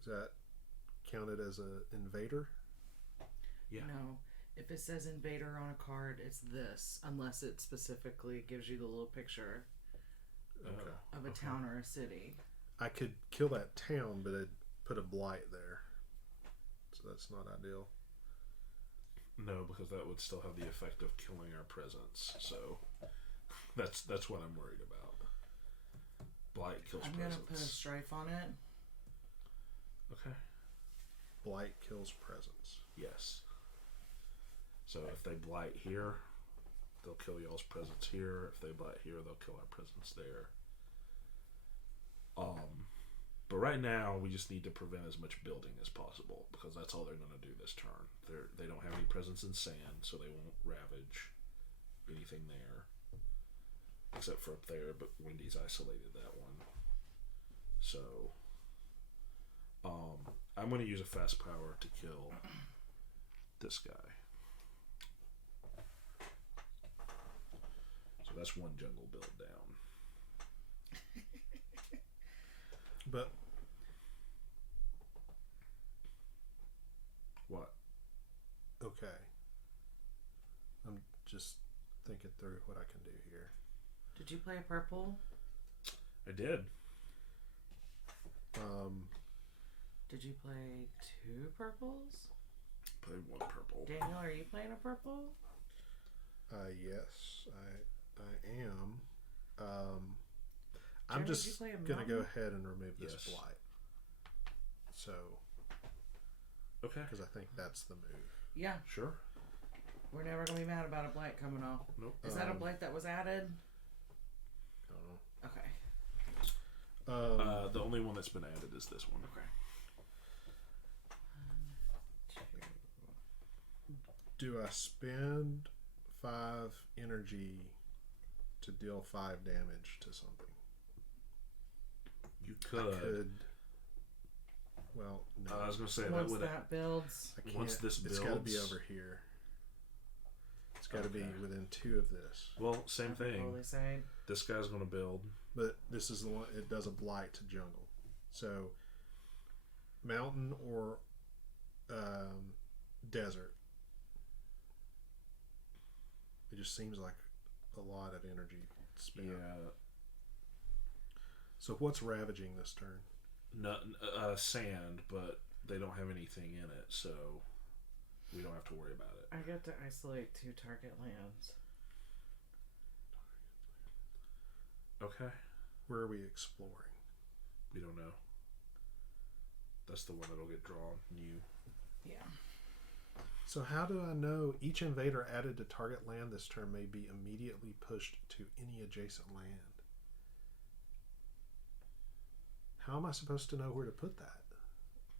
Is that counted as an invader? Yeah. No, if it says invader on a card, it's this, unless it specifically gives you the little picture Okay. of a town or a city. I could kill that town, but I'd put a blight there. So that's not ideal. No, because that would still have the effect of killing our presence. So that's what I'm worried about. Blight kills I'm presence. gonna put a strife on it. Okay. Blight kills presence. Yes. So if they blight here, they'll kill y'all's presence here. If they blight here, they'll kill our presence there. But right now we just need to prevent as much building as possible because that's all they're going to do this turn. They don't have any presence in sand, so they won't ravage anything there, except for up there. But Wendy's isolated that one, so I'm going to use a fast power to kill this guy. So that's one jungle build down. But What? okay. I'm just thinking through what I can do here. Did you play a purple? I did. Did you play 2 purples? Played one purple. Daniel, are you playing a purple? Yes, I am. I'm Jeremy, just did you play a gonna go mountain? ahead and remove this Yes. blight. So, Okay. because I think that's the move. Yeah, Sure. we're never gonna be mad about a blight coming off. Nope. Is that a blight that was added? I don't know. Okay. The only one that's been added is this one. Okay. Do I spend 5 energy to deal 5 damage to something? You I could. could. Well, no. I was gonna say that Once would. that builds, I can't. once this it's got to be builds- over here. It's got to be Okay. within 2 of this. Well, same on the thing. holy side. This guy's gonna build. But this is the one. It does a blight to jungle. So mountain or desert. It just seems like a lot of energy spent. Yeah. So what's ravaging this turn? Not sand, but they don't have anything in it, so we don't have to worry about it. I get to isolate 2 target lands. Okay. Where are we exploring? We don't know. That's the one that'll get drawn. New. Yeah. So how do I know each invader added to target land this turn may be immediately pushed to any adjacent land? How am I supposed to know where to put that?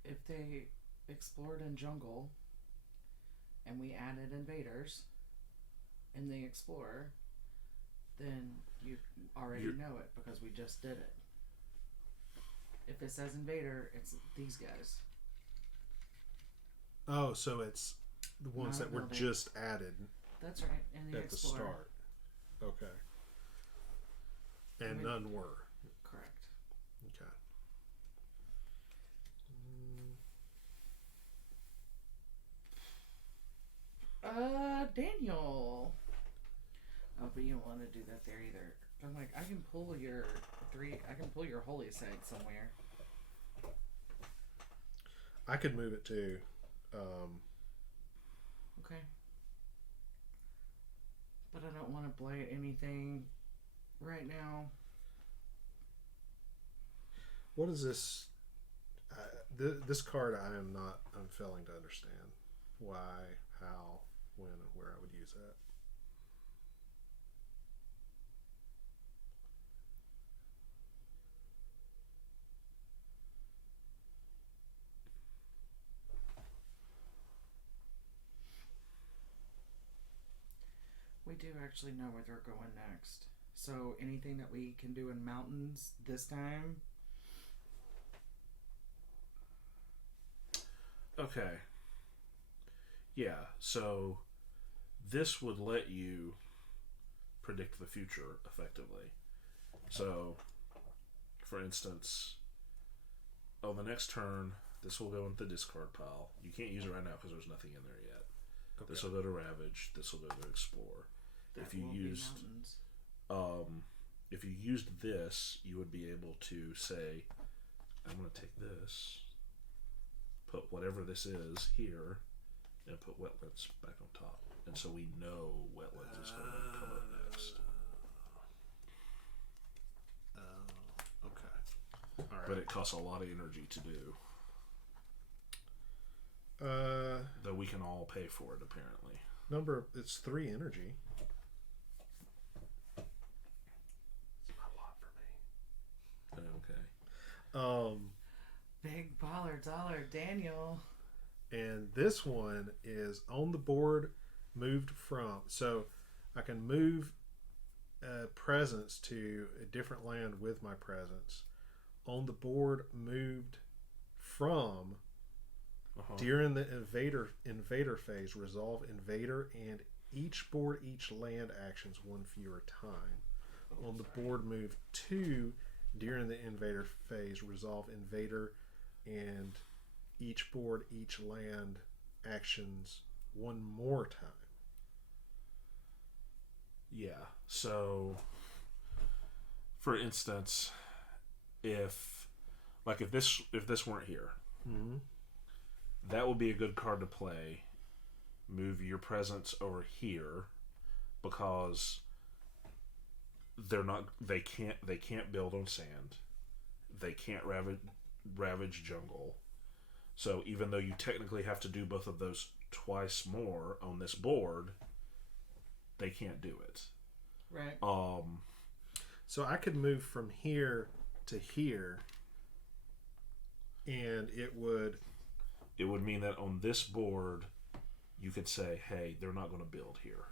If they explored in jungle and we added invaders in the explorer, then you already You're- know it because we just did it. If it says invader, it's these guys. Oh, so it's the ones Not that were building. just added That's right. In the at the Explorer. start. Okay. And I mean- none were. Correct. Okay. Daniel. Oh, but you don't want to do that there either. I'm like, I can pull your holy site somewhere. I could move it to. Okay. But I don't want to blight anything right now. What is this? This card I'm failing to understand. Why, how, when, and where I would use that. We do actually know where they're going next. So anything that we can do in mountains this time. Okay. Yeah, so this would let you predict the future effectively. So, for instance, on the next turn, this will go into the discard pile. You can't use it right now because there's nothing in there yet. Okay. This will go to Ravage. This will go to Explore. That If you will be used, mountains. if you used this, you would be able to say, "I'm going to take this, put whatever this is here, and put wetlands back on top." And so we know wetlands is going to come up next. Okay. All right. But it costs a lot of energy to do. Though we can all pay for it, apparently. It's 3 energy. It's not a lot for me. Okay. Big baller dollar, Daniel. And this one is on the board, moved from. So I can move a presence to a different land with my presence. On the board, moved from. During the invader phase, resolve invader and each board, each land actions one fewer time. On the board, move 2 during the invader phase, resolve invader and each board, each land actions one more time. Yeah. So, for instance, if this weren't here, Mm-hmm. that would be a good card to play. Move your presence over here because they can't build on sand. They can't ravage jungle. So even though you technically have to do both of those twice more on this board, they can't do it. Right. So I could move from here to here, and it would mean that on this board you could say, hey, they're not going to build here.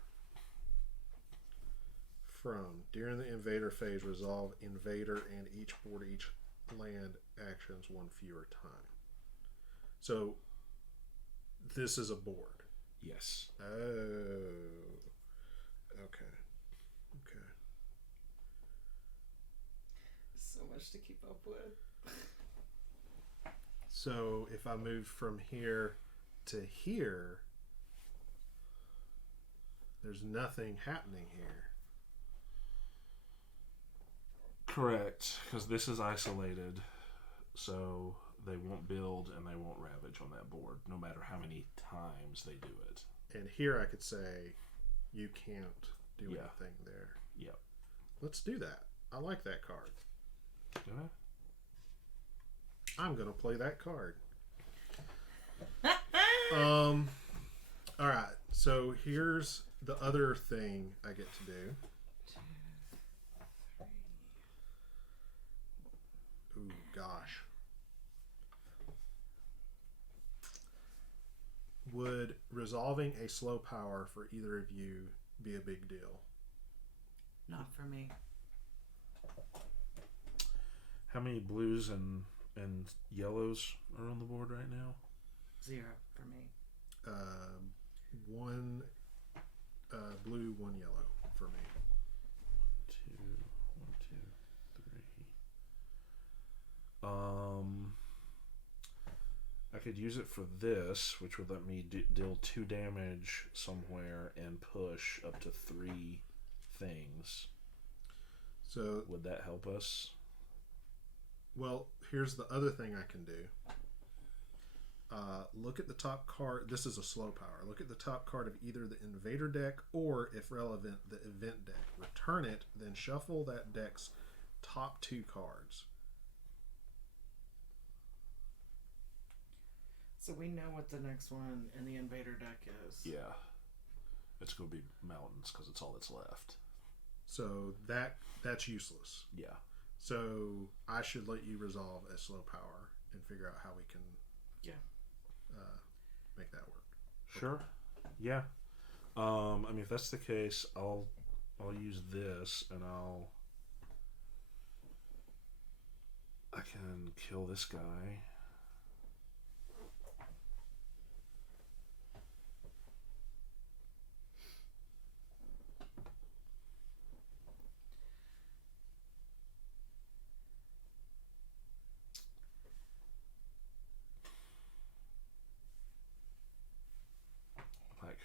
From during the invader phase, resolve invader and each board, each land actions one fewer time. So this is a board. Yes. Oh. Okay. So much to keep up with. So if I move from here to here, there's nothing happening here. Correct, because this is isolated, so they won't build and they won't ravage on that board, no matter how many times they do it. And here I could say, you can't do Yeah. anything there. Yep. Let's do that. I like that card. Yeah. I'm gonna play that card. All right. So here's the other thing I get to do. 2, 3. Ooh, gosh. Would resolving a slow power for either of you be a big deal? Not for me. How many blues and And yellows are on the board right now. 0 for me. 1 blue, 1 yellow for me. 2, 1, 2, 3. I could use it for this, which would let me deal 2 damage somewhere and push up to 3 things. So would that help us? Well, here's the other thing I can do. Look at the top card. This is a slow power. Look at the top card of either the invader deck or, if relevant, the event deck. Return it, then shuffle that deck's top 2 cards. So we know what the next one in the invader deck is. Yeah. It's going to be mountains because it's all that's left. So that's useless. Yeah. So I should let you resolve a slow power and figure out how we can make that work. Sure. Okay. Yeah. I mean, if that's the case, I'll use this and I can kill this guy.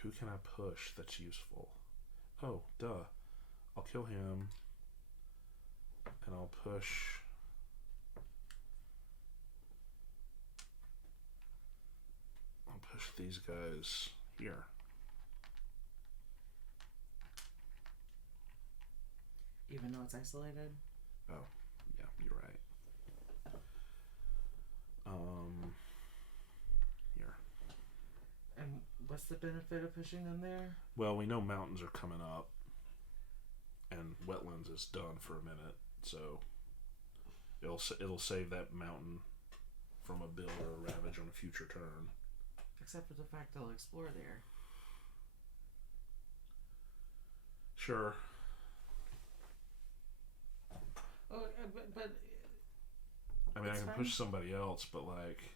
Who can I push that's useful? Oh, duh. I'll kill him. And I'll push... these guys here. Even though it's isolated? Oh, yeah, you're right. Here. And what's the benefit of pushing them there? Well, we know mountains are coming up, and wetlands is done for a minute, so it'll save that mountain from a build or a ravage on a future turn. Except for the fact they'll explore there. Sure. Oh, but I mean, I can push somebody else, but like,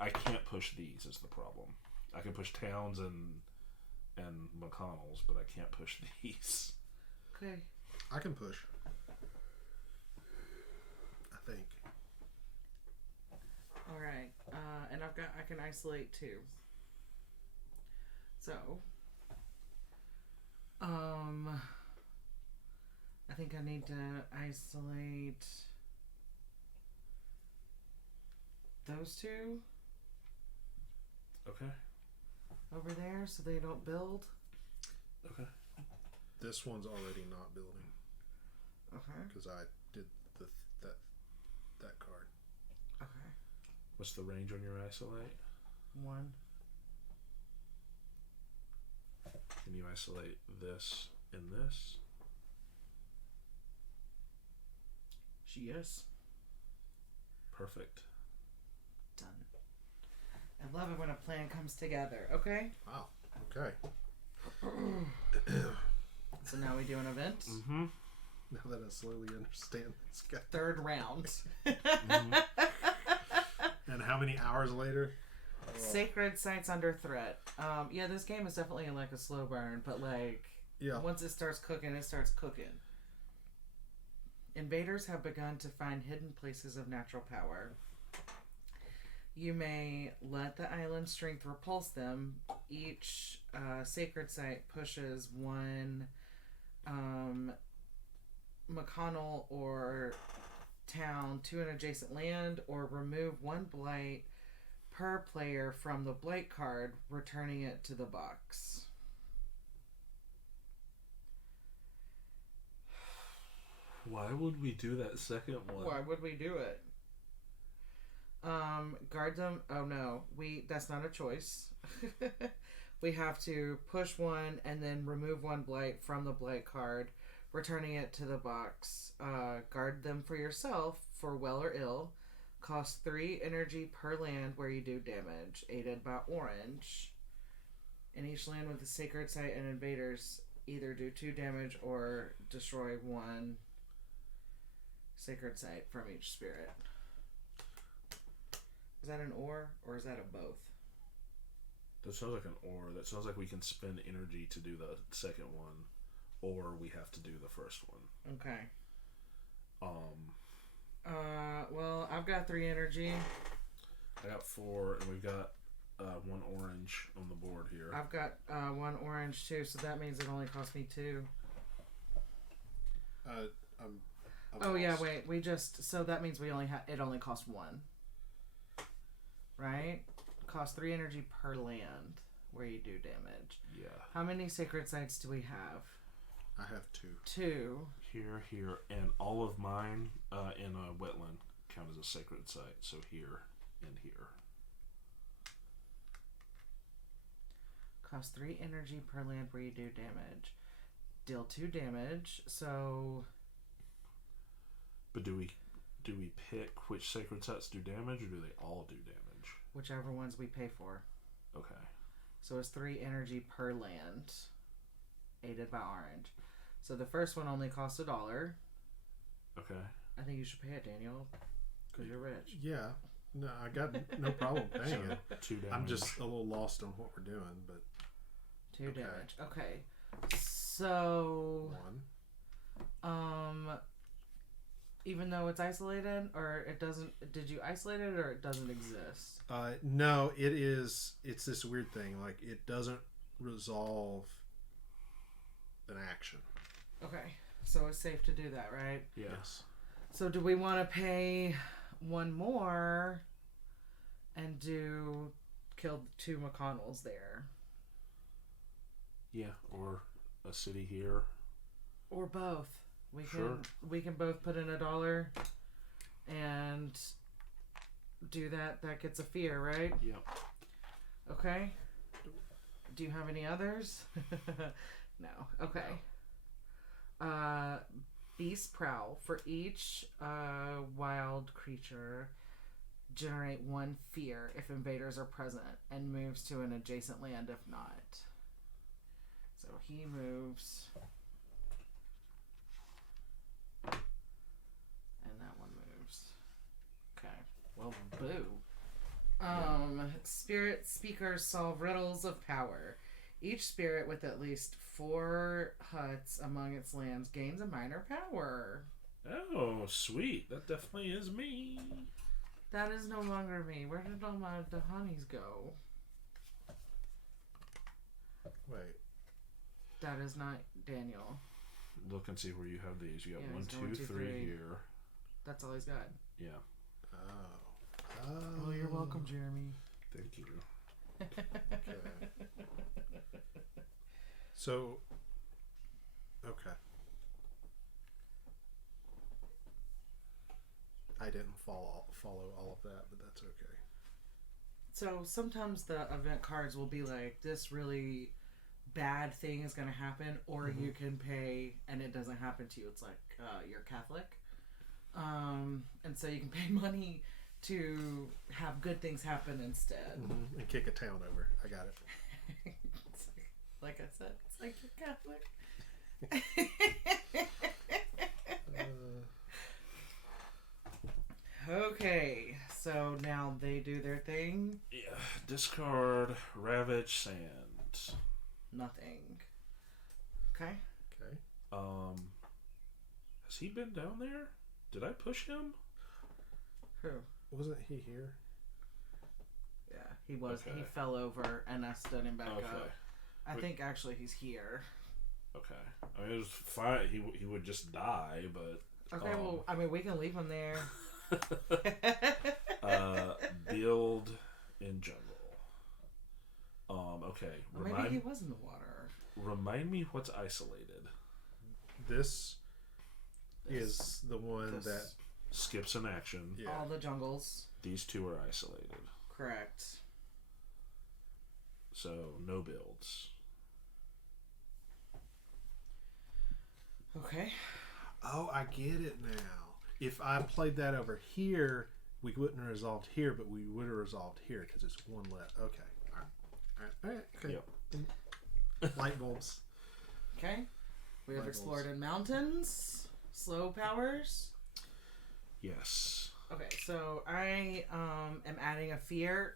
I can't push these is the problem. I can push Towns and McConnell's, but I can't push these. Okay. I can push. I think. All right, and I can isolate 2. So, I think I need to isolate those 2. Okay. Over there, so they don't build. Okay. This one's already not building. Okay. Because I did that card. Okay. What's the range on your isolate? 1. Can you isolate this and this? Yes. Perfect. Done. I love it when a plan comes together. Okay. Wow. Okay. So now we do an event. Mm-hmm. Now that I slowly understand this guy. 3rd round. Mm-hmm. And how many hours later? Sacred sites under threat. Yeah, this game is definitely like a slow burn, but like, once it starts cooking, it starts cooking. Invaders have begun to find hidden places of natural power. You may let the island's strength repulse them. Each sacred site pushes 1 McConnell or town to an adjacent land, or remove 1 blight per player from the blight card, returning it to the box. Why would we do that second one? Why would we do it? Guard them. Oh no, that's not a choice. We have to push 1 and then remove 1 blight from the blight card, returning it to the box. Guard them for yourself for well or ill. Cost 3 energy per land where you do damage, aided by orange. In each land with a sacred site and invaders, either do 2 damage or destroy 1 sacred site from each spirit. Is that an or is that a both? That sounds like an or. That sounds like we can spend energy to do the second one, or we have to do the first one. Okay. Well, I've got 3 energy. I got 4, and we've got 1 orange on the board here. I've got 1 orange too, so that means it only cost me 2. I'm yeah, lost. wait. So that means it only cost 1. Right? Cost 3 energy per land where you do damage. Yeah. How many sacred sites do we have? I have 2. 2. Here, and all of mine in a wetland count as a sacred site. So here and here. Cost 3 energy per land where you do damage. Deal 2 damage. So. But do we pick which sacred sites do damage, or do they all do damage? Whichever ones we pay for. Okay. So it's 3 energy per land, aided by orange. So the first one only costs $1. Okay. I think you should pay it, Daniel, because you're rich. Yeah. No, I got no problem paying it. 2 damage. I'm just a little lost on what we're doing, but 2 okay. damage. Okay. So 1. Even though it's isolated, or it doesn't, did you isolate it, or it doesn't exist? No, it is. It's this weird thing. Like, it doesn't resolve an action. Okay. So it's safe to do that, right? Yes. So do we want to pay 1 more and kill 2 McConnells there? Yeah, or a city here. Or both. Sure. We can both put in $1 and do that. That gets a fear, right? Yep. Okay. Do you have any others? No. Okay. Beast Prowl. For each wild creature, generate 1 fear if invaders are present, and moves to an adjacent land if not. So he moves. And that one moves. Okay. Well, boo. Spirit speakers solve riddles of power. Each spirit with at least 4 huts among its lands gains a minor power. Oh, sweet. That definitely is me. That is no longer me. Where did all my Dahani's go? Wait. That is not Daniel. Look and see where you have these. You got Yeah, 1, he's got 2, 1, 2, 3 3. here. That's all he's got. Yeah. Oh, you're welcome, Jeremy. Thank you. Okay. So, okay. I didn't follow all of that, but that's okay. So sometimes the event cards will be like, this really bad thing is going to happen, or you can pay and it doesn't happen to you. It's like you're Catholic. And so you can pay money to have good things happen instead. Mm-hmm. And kick a town over. I got it. It's like I said, it's like you're Catholic. Okay, so now they do their thing. Yeah. Discard, ravage, sand. Nothing. Okay. Okay. Has he been down there? Did I push him? Who? Wasn't he here? Yeah, he was. Okay. He fell over, and I stood him back Okay. up. I think actually he's here. Okay. I mean, it was fine. He would just die, but... Okay, well, I mean, we can leave him there. Build in jungle. Okay. Or maybe he was in the water. Remind me what's isolated. This is the one this- that... Skips an action. Yeah. All the jungles. These 2 are isolated. Correct. So, no builds. Okay. Oh, I get it now. If I played that over here, we wouldn't have resolved here, but we would have resolved here because it's 1 left. Okay. All right. Okay. Yep. Light bulbs. Okay. We have Light explored bulbs. in mountains, slow powers. Yes. Okay, so I am adding a fear,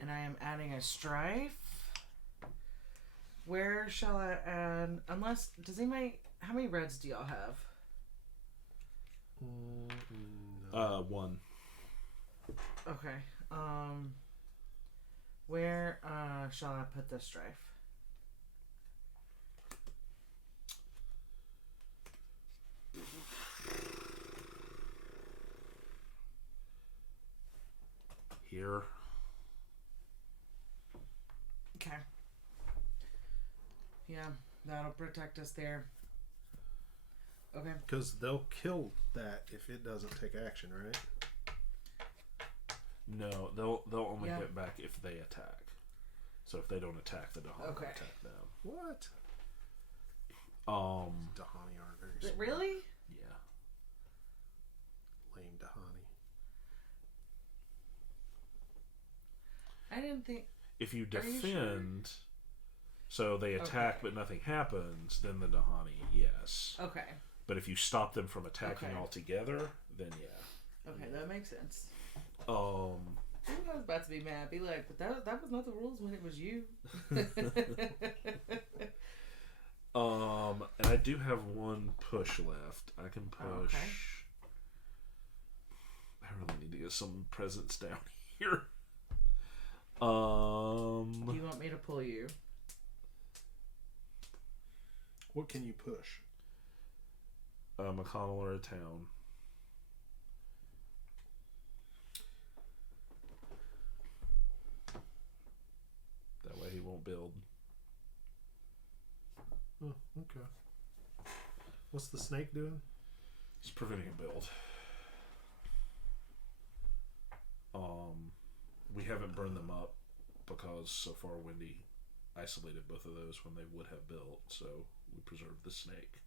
and I am adding a strife. Where shall I add? Unless does anybody? How many reds do y'all have? No. 1. Okay. Where shall I put the strife? Here. Okay. Yeah, that'll protect us there. Okay. Because they'll kill that if it doesn't take action, right? No, they'll only hit back if they attack. So if they don't attack, the Dahani will attack them. What? Dahani aren't very smart. Really? Yeah. Lame Dahani. I didn't think. If you Are you defend, so they attack but nothing happens, then the Dahani, yes. Okay. But if you stop them from attacking altogether, then yeah. Okay, that makes sense. Um, I was about to be mad. Be like, but that was not the rules when it was you. and I do have 1 push left. I can push. Oh, okay. I really need to get some presents down here. Do you want me to pull you? What can you push? McConnell or a town. That way he won't build. Oh, okay. What's the snake doing? He's preventing a build. We haven't burned them up because so far Wendy isolated both of those when they would have built, so we preserved the snake.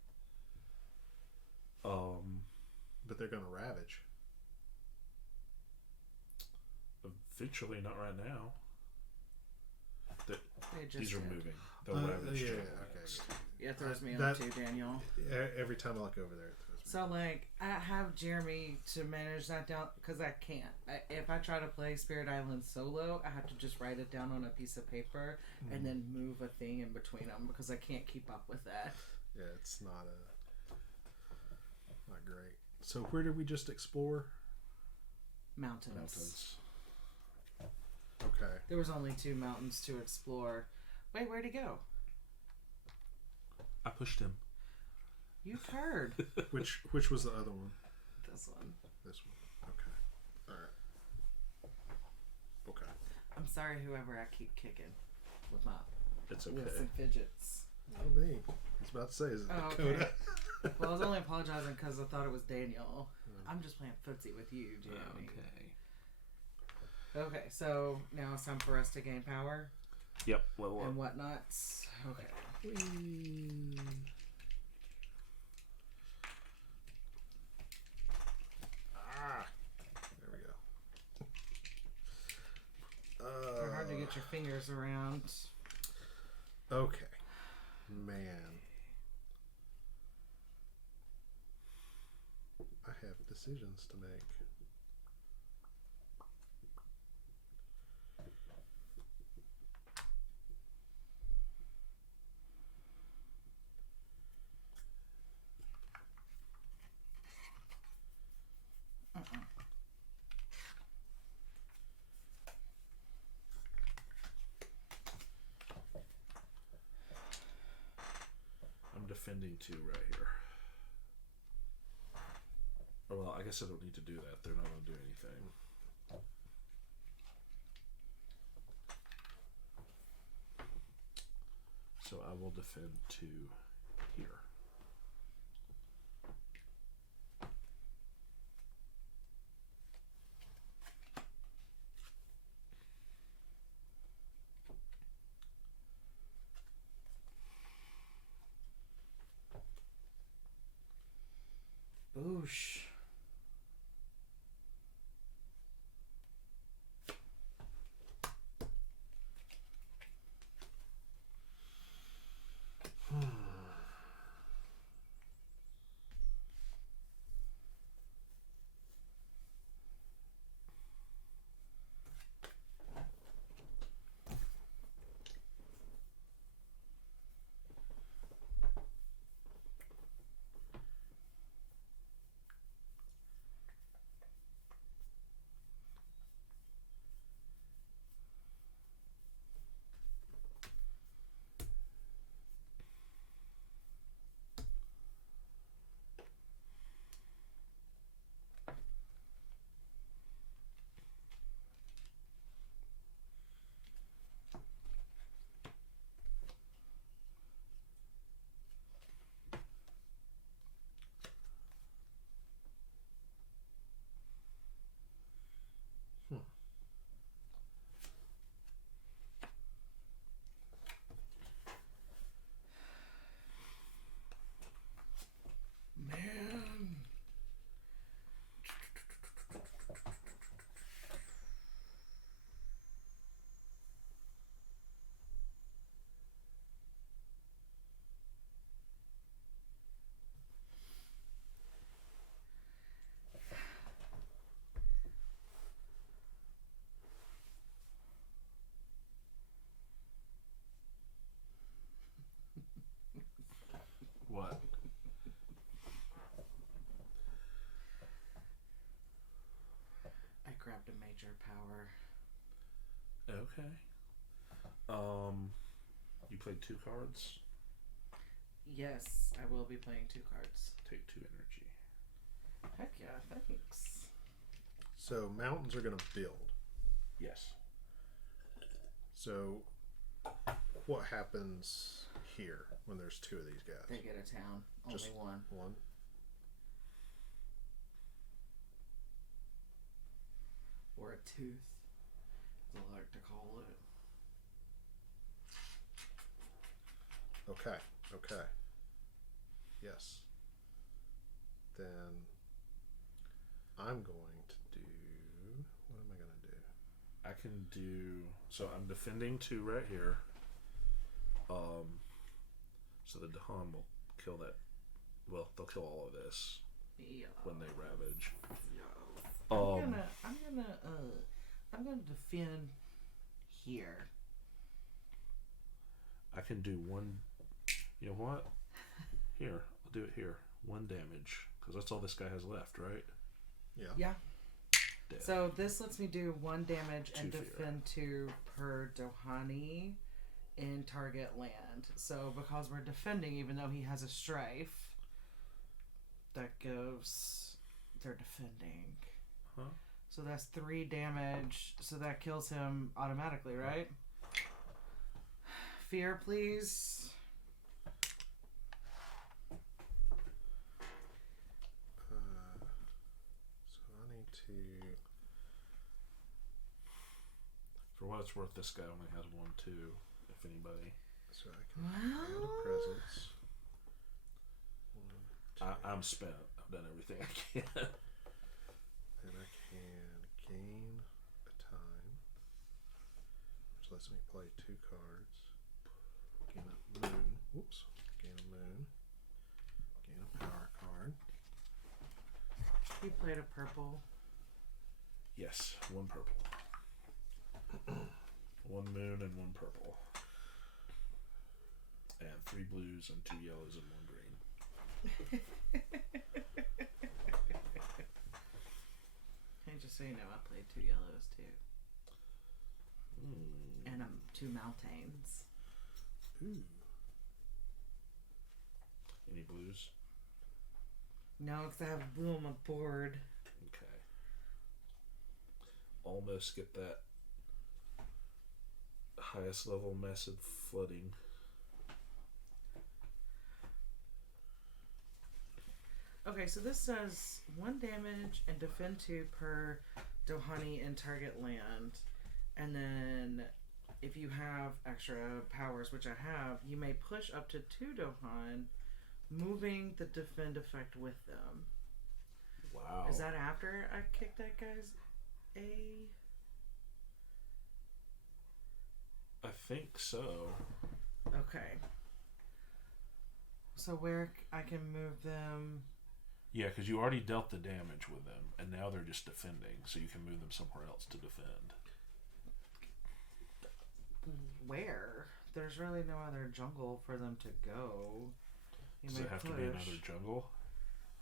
But they're gonna ravage. Eventually, not right now. These are moving. They'll ravage. Yeah, generally okay. next. Yeah, it throws me off too, Daniel. Every time I look over there, it throws me. So, like, I have Jeremy to manage that down because I can't. If I try to play Spirit Island solo, I have to just write it down on a piece of paper and then move a thing in between them because I can't keep up with that. Yeah, it's not great. So where did we just explore? Mountains. Okay. There was only 2 mountains to explore. Wait, where'd he go? I pushed him. You turd. Which was the other one? This one. This one. Okay. All right. Okay. I'm sorry, whoever I keep kicking with my It's okay. whips and fidgets. Not me. I was about to say, is it Dakota? Okay. Well, I was only apologizing because I thought it was Daniel. I'm just playing footsie with you, Jeremy. Okay, so now it's time for us to gain power. Yep, level up. And whatnots. Okay. There we go. They're hard to get your fingers around. Okay. Man. I have decisions to make. I'm defending 2 right here. Oh, well, I guess I don't need to do that. They're not going to do anything. So I will defend 2 here. Boosh. Okay. You played 2 cards. Yes, I will be playing 2 cards. Take 2 energy. Heck yeah, thanks. So mountains are going to build. Yes. So what happens here when there's 2 of these guys? They get a town. Just Only one. One. Or a tooth, as I like to call it. Okay. Okay. Yes. Then I'm going to do. What am I going to do? I can do. So I'm defending 2 right here. So the Dahan will kill that. Well, they'll kill all of this when they ravage. I'm gonna defend here. I can do 1. You know what? Here, I'll do it here. 1 damage, because that's all this guy has left, right? Yeah. Yeah. Dead. So this lets me do 1 damage and 2 fear. defend 2 per Dohani in target land. So because we're defending, even though he has a strife, that goes. They're defending. Huh? So that's 3 damage. So that kills him automatically, right? Fear, please. So I need to. For what it's worth, this guy only has 1, 2. If anybody. So I can add a presence. 1, 2. I'm spent. I've done everything I can. And I can gain a time, which lets me play 2 cards. Gain a moon. Whoops. Gain a moon. Gain a power card. You played a purple. Yes, 1 purple. 1 moon and 1 purple. And 3 blues and 2 yellows and 1 green. Hey, just so you know, I played 2 yellows too. And 2 mountains. Ooh. Any blues? No, because I have blue on my board. Okay. Almost get that highest level massive flooding. Okay, so this says 1 damage and defend 2 per Dohani in target land. And then if you have extra powers, which I have, you may push up to 2 Dohan, moving the defend effect with them. Wow. Is that after I kick that guy's A? I think so. Okay. So where I can move them... Yeah, because you already dealt the damage with them, and now they're just defending, so you can move them somewhere else to defend. Where? There's really no other jungle for them to go. Does it have to be another jungle?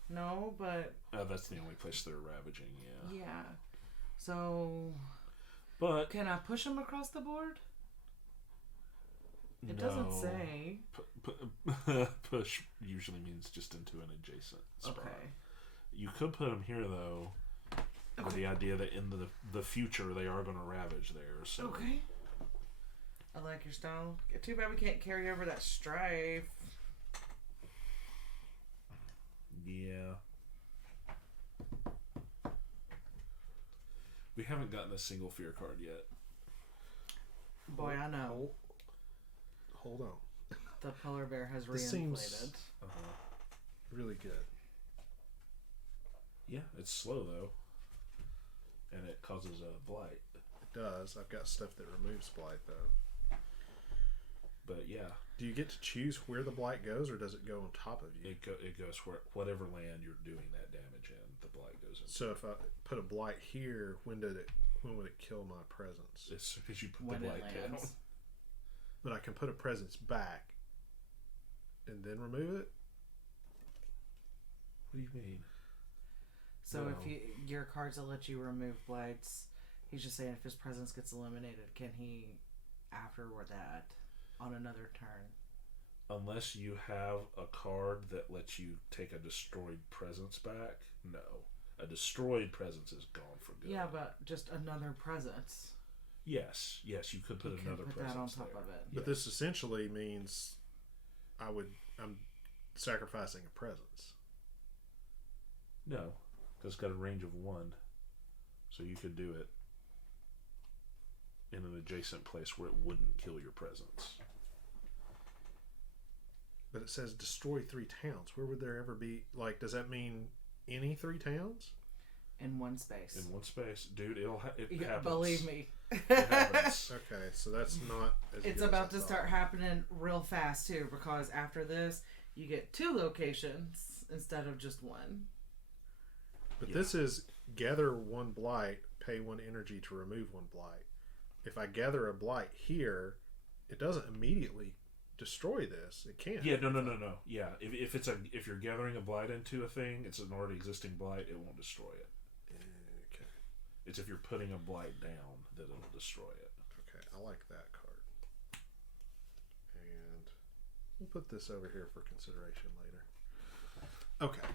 No, but... That's the only place they're ravaging, yeah. Yeah. So... But... Can I push them across the board? It doesn't say. Push usually means just into an adjacent spot. Okay. You could put them here, though, with the idea that in the future they are going to ravage there. So. Okay. I like your style. Too bad we can't carry over that strife. Yeah. We haven't gotten a single fear card yet. Boy, I know. Hold on. The polar bear has This reinflated. seems really good. Yeah, it's slow though, and it causes a blight. It does. I've got stuff that removes blight though. But yeah, do you get to choose where the blight goes, or does it go on top of you? it goes where whatever land you're doing that damage in, the blight goes in. So if I put a blight here, when would it kill my presence? As soon as you put When the it blight down. lands. But I can put a presence back and then remove it? What do you mean? So No. if your cards will let you remove blights, He's just saying if his presence gets eliminated, can he, after that, on another turn? Unless you have a card that lets you take a destroyed presence back, no. A destroyed presence is gone for good. Yeah, but just another presence. Yes, you could put another put presence that on top there. of it. But this essentially means I'm sacrificing a presence. No, because it's got a range of 1. So you could do it in an adjacent place where it wouldn't kill your presence. But it says destroy 3 towns. Where would there ever be, like, does that mean any 3 towns? In one space. In one space. Dude, it Yeah, happens. believe me. It happens. Okay, so that's not as It's good about as to I thought. start happening real fast, too, because after this, you get 2 locations instead of just 1. But this is gather 1 blight, pay 1 energy to remove 1 blight. If I gather a blight here, it doesn't immediately destroy this. It can't. Yeah, no. Yeah, if you're gathering a blight into a thing, it's an already existing blight, it won't destroy it. Okay. It's if you're putting a blight down that it'll destroy it. Okay, I like that card. And we'll put this over here for consideration later. Okay.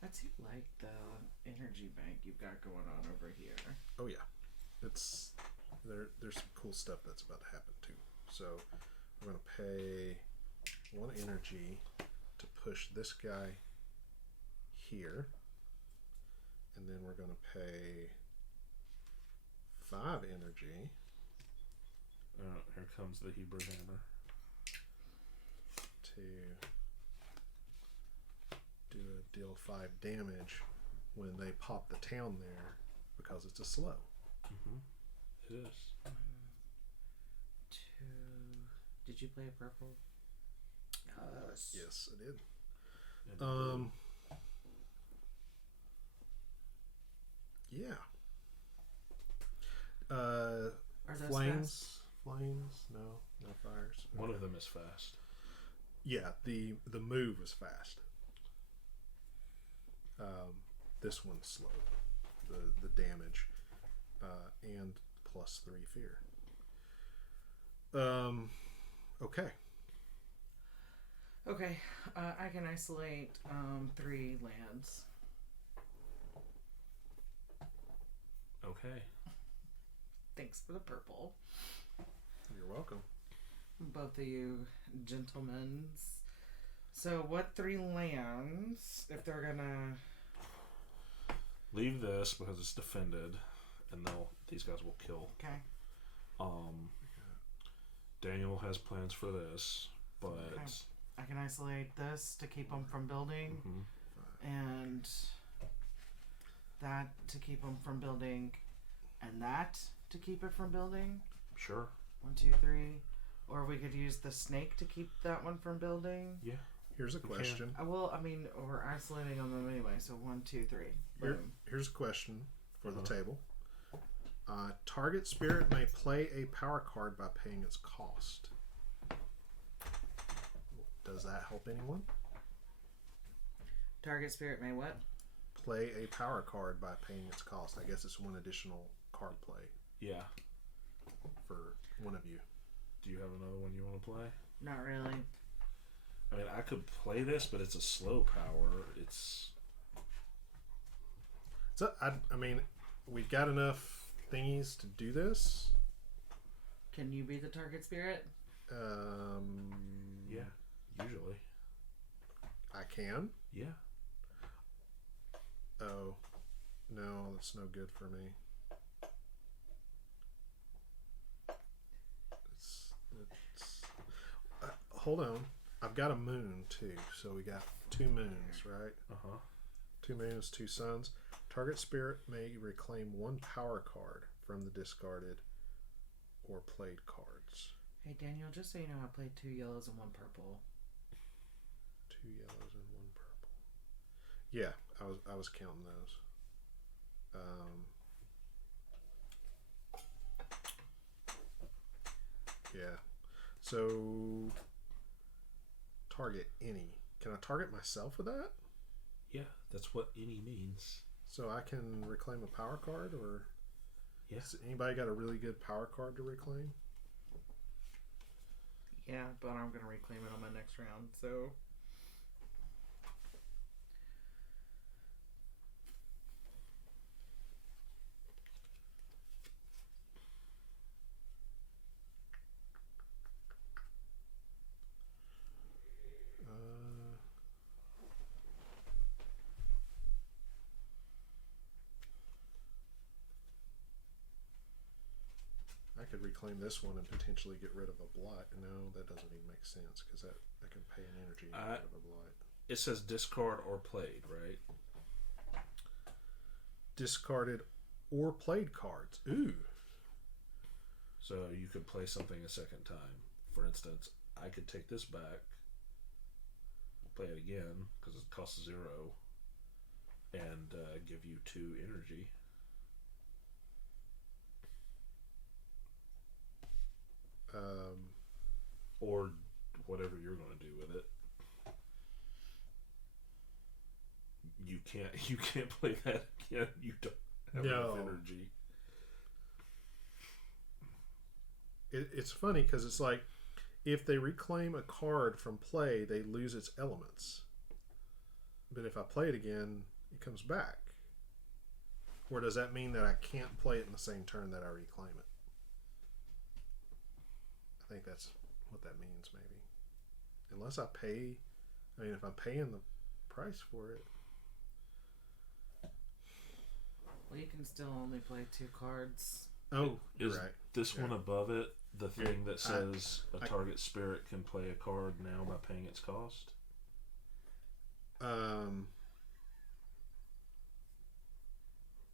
I do like the energy bank you've got going on over here. Oh yeah, it's there's some cool stuff that's about to happen too. So we're gonna pay 1 energy to push this guy here, and then we're gonna pay 5 energy. Here comes the Hebrew hammer. To do a deal 5 damage when they pop the town there because it's a slow. It is. 2. Did you play a purple? Yes, I did. Yeah. Are those Flames. Flames. No fires. One of them is fast. Yeah, the move was fast. This one's slow. The damage, and +3 fear. Okay. Okay, I can isolate 3 lands. Okay. Thanks for the purple. You're welcome. Both of you gentlemen. So what 3 lands, if they're gonna... Leave this because it's defended, and these guys will kill. Okay. Daniel has plans for this, but Okay. I can isolate this to keep them from building, and that to keep them from building, and that to keep it from building. sure. 1, 2, 3. Or we could use the snake to keep that one from building. Yeah. Here's a question. We're isolating on them anyway, so 1, 2, 3. Here's a question for the table. Target spirit may play a power card by paying its cost. Does that help anyone? Target spirit may what? Play a power card by paying its cost. I guess it's 1 additional card play Yeah. for one of you. Do you have another one you want to play? Not really. I mean, I could play this, but it's a slow power. So I mean, we've got enough thingies to do this. Can you be the target spirit? Yeah, usually. I can. Yeah. Oh, no, that's no good for me. Hold on. I've got a moon too, so we got 2 moons, right? 2 moons, 2 suns. Target spirit may reclaim 1 power card from the discarded or played cards. Hey Daniel, just so you know, I played 2 yellows and 1 purple. 2 yellows and 1 purple. Yeah, I was counting those. Yeah. So target any. Can I target myself with that? Yeah, that's what any means. So I can reclaim a power card, or Yes. Anybody got a really good power card to reclaim? Yeah, but I'm gonna reclaim it on my next round. So. I could reclaim this one and potentially get rid of a blight. No, that doesn't even make sense because I can pay an energy and get rid of a blight. It says discard or played, right? Discarded or played cards. Ooh. So you could play something a second time. For instance, I could take this back, play it again because it costs 0, and give you 2 energy. Or whatever you're going to do with it. You can't play that again. You don't have enough energy. It's funny because it's like if they reclaim a card from play, they lose its elements. But if I play it again, it comes back. Or does that mean that I can't play it in the same turn that I reclaim it? I think that's what that means, maybe. Unless I pay, if I'm paying the price for it. Well, you can still only play 2 cards. Oh, is right. This one above it, the thing that says I a target spirit can play a card now by paying its cost?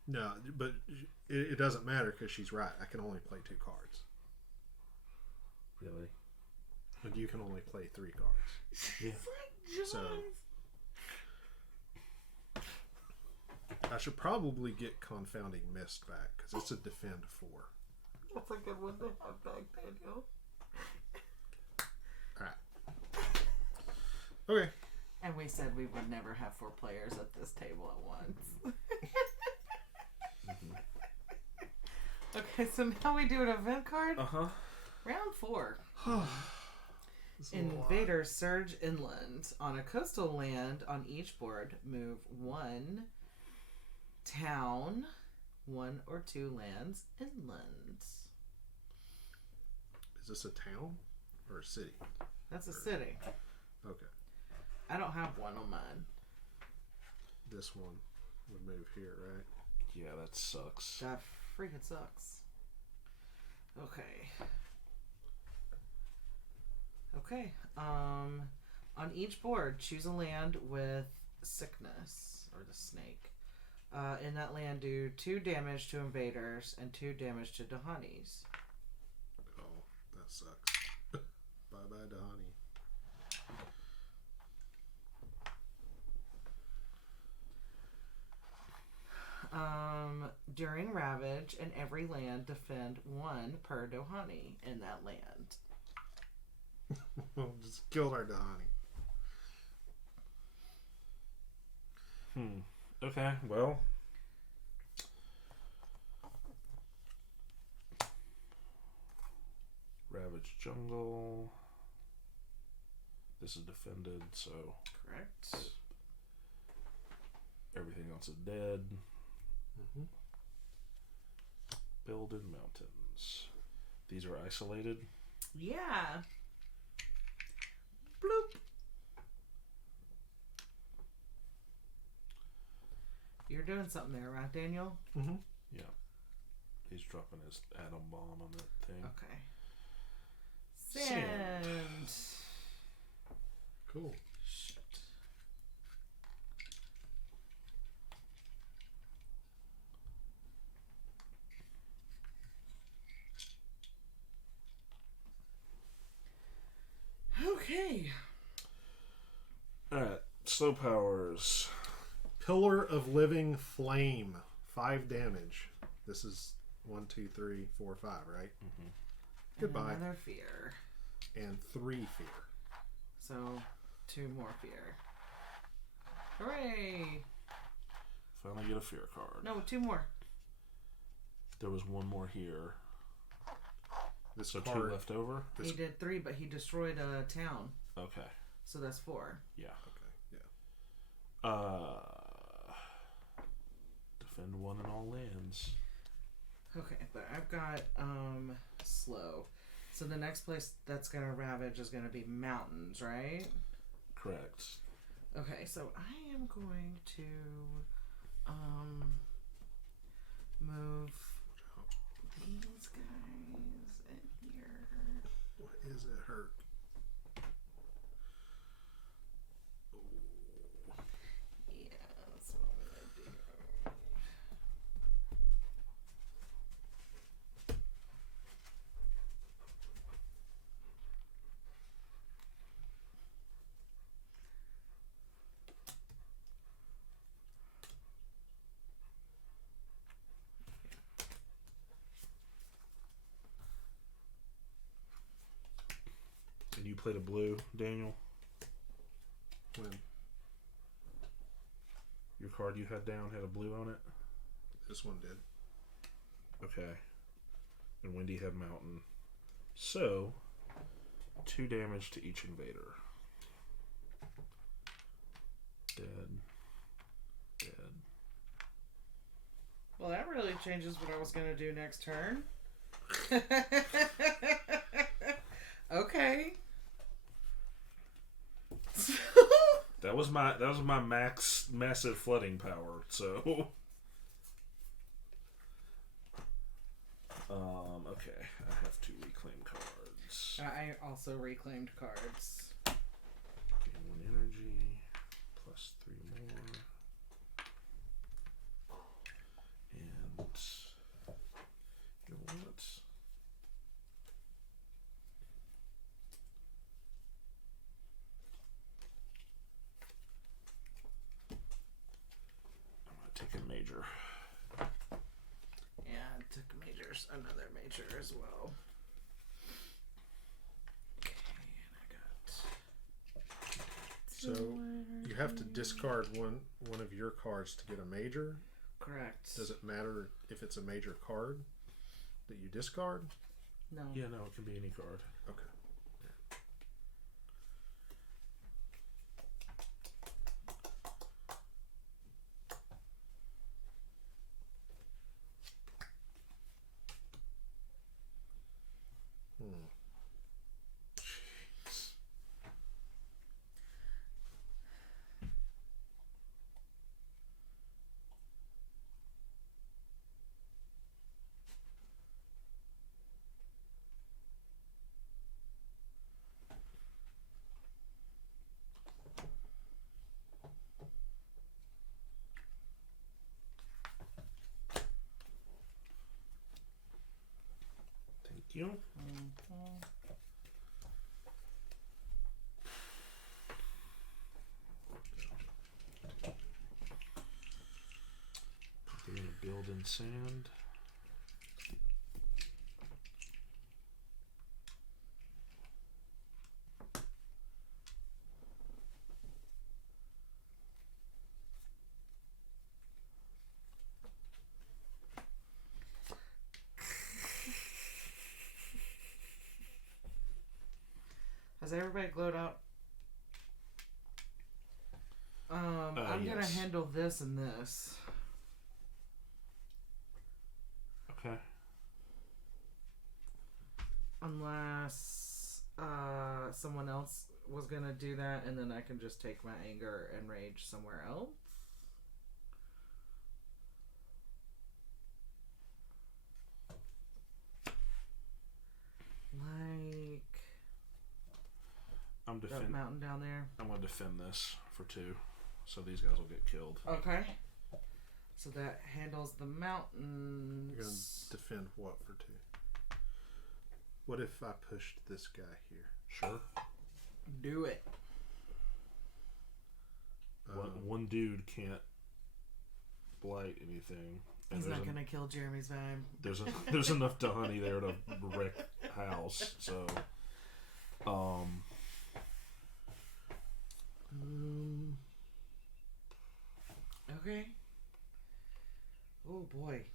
No, but it doesn't matter because she's right. I can only play 2 cards. Really? But you can only play 3 cards. Yeah. So I should probably get Confounding Mist back because it's a defend 4. That's a good one to have back, Daniel. Alright. Okay. And we said we would never have 4 players at this table at once. Okay, so now we do an event card. Uh-huh. Round 4. Invaders surge inland. On a coastal land on each board, move 1 town, 1 or 2 lands inland. Is this a town or a city? That's a city. Okay. I don't have one on mine. This one would move here, right? Yeah, that sucks. That freaking sucks. Okay. Okay. On each board, choose a land with sickness or the snake. In that land, do 2 damage to invaders and 2 damage to Dahanis. Oh, that sucks. Bye bye, Dahani. During Ravage, in every land, defend 1 per Dohani in that land. Just killed our Dahani. Okay, well. Ravage Jungle. This is defended, so. Correct. Everything else is dead. Mm-hmm. Builded Mountains. These are isolated. Yeah. Bloop. You're doing something there, right, Daniel? Mm-hmm. Yeah. He's dropping his atom bomb on that thing. Okay. Sand. Cool. Shit. Okay. Alright, slow powers. Pillar of Living Flame. 5 damage. This is 1, 2, 3, 4, 5, right? Mm-hmm. Goodbye. And another fear. And 3 fear. So, 2 more fear. Hooray! Finally get a fear card. No, 2 more. There was one more here. This So card, 2 left over? This- He did 3, but he destroyed a town. Okay. So that's 4. Yeah. Okay, yeah. Defend 1 in all lands. Okay, but I've got slow. So the next place that's gonna ravage is gonna be mountains, right? Correct. Okay, so I am going to move these guys in here. What is it hurt? Yeah, that's what I'm gonna do. And you played a blue, Daniel? When Your card you had down had a blue on it? this one did. Okay. And Wendy had mountain. So, 2 damage to each invader. Dead. Dead. Well, that really changes what I was gonna do next turn. Okay. That was my massive flooding power. So, okay, I have to reclaim cards. I also reclaimed cards. Gain 1 energy, plus 3 more, and you know what? I'm gonna take a major. Yeah, I took another major as well. Okay, and I got. So you have to discard one of your cards to get a major. Correct. Does it matter if it's a major card that you discard? No. Yeah, no, it can be any card. Okay. Thank you. Doing a build in sand. Has everybody glowed up? I'm gonna yes. handle this and this. Okay. Unless someone else was gonna do that, and then I can just take my anger and rage somewhere else. Like I'm that defend. mountain down there. I'm gonna defend this for 2, so these guys will get killed. Okay. So that handles the You're gonna mountains. defend what for 2? What if I pushed this guy here? Sure. Do it. One dude can't blight anything. And He's there's not gonna kill Jeremy's vibe. there's enough Dahani there to wreck house. So, Okay. Oh boy.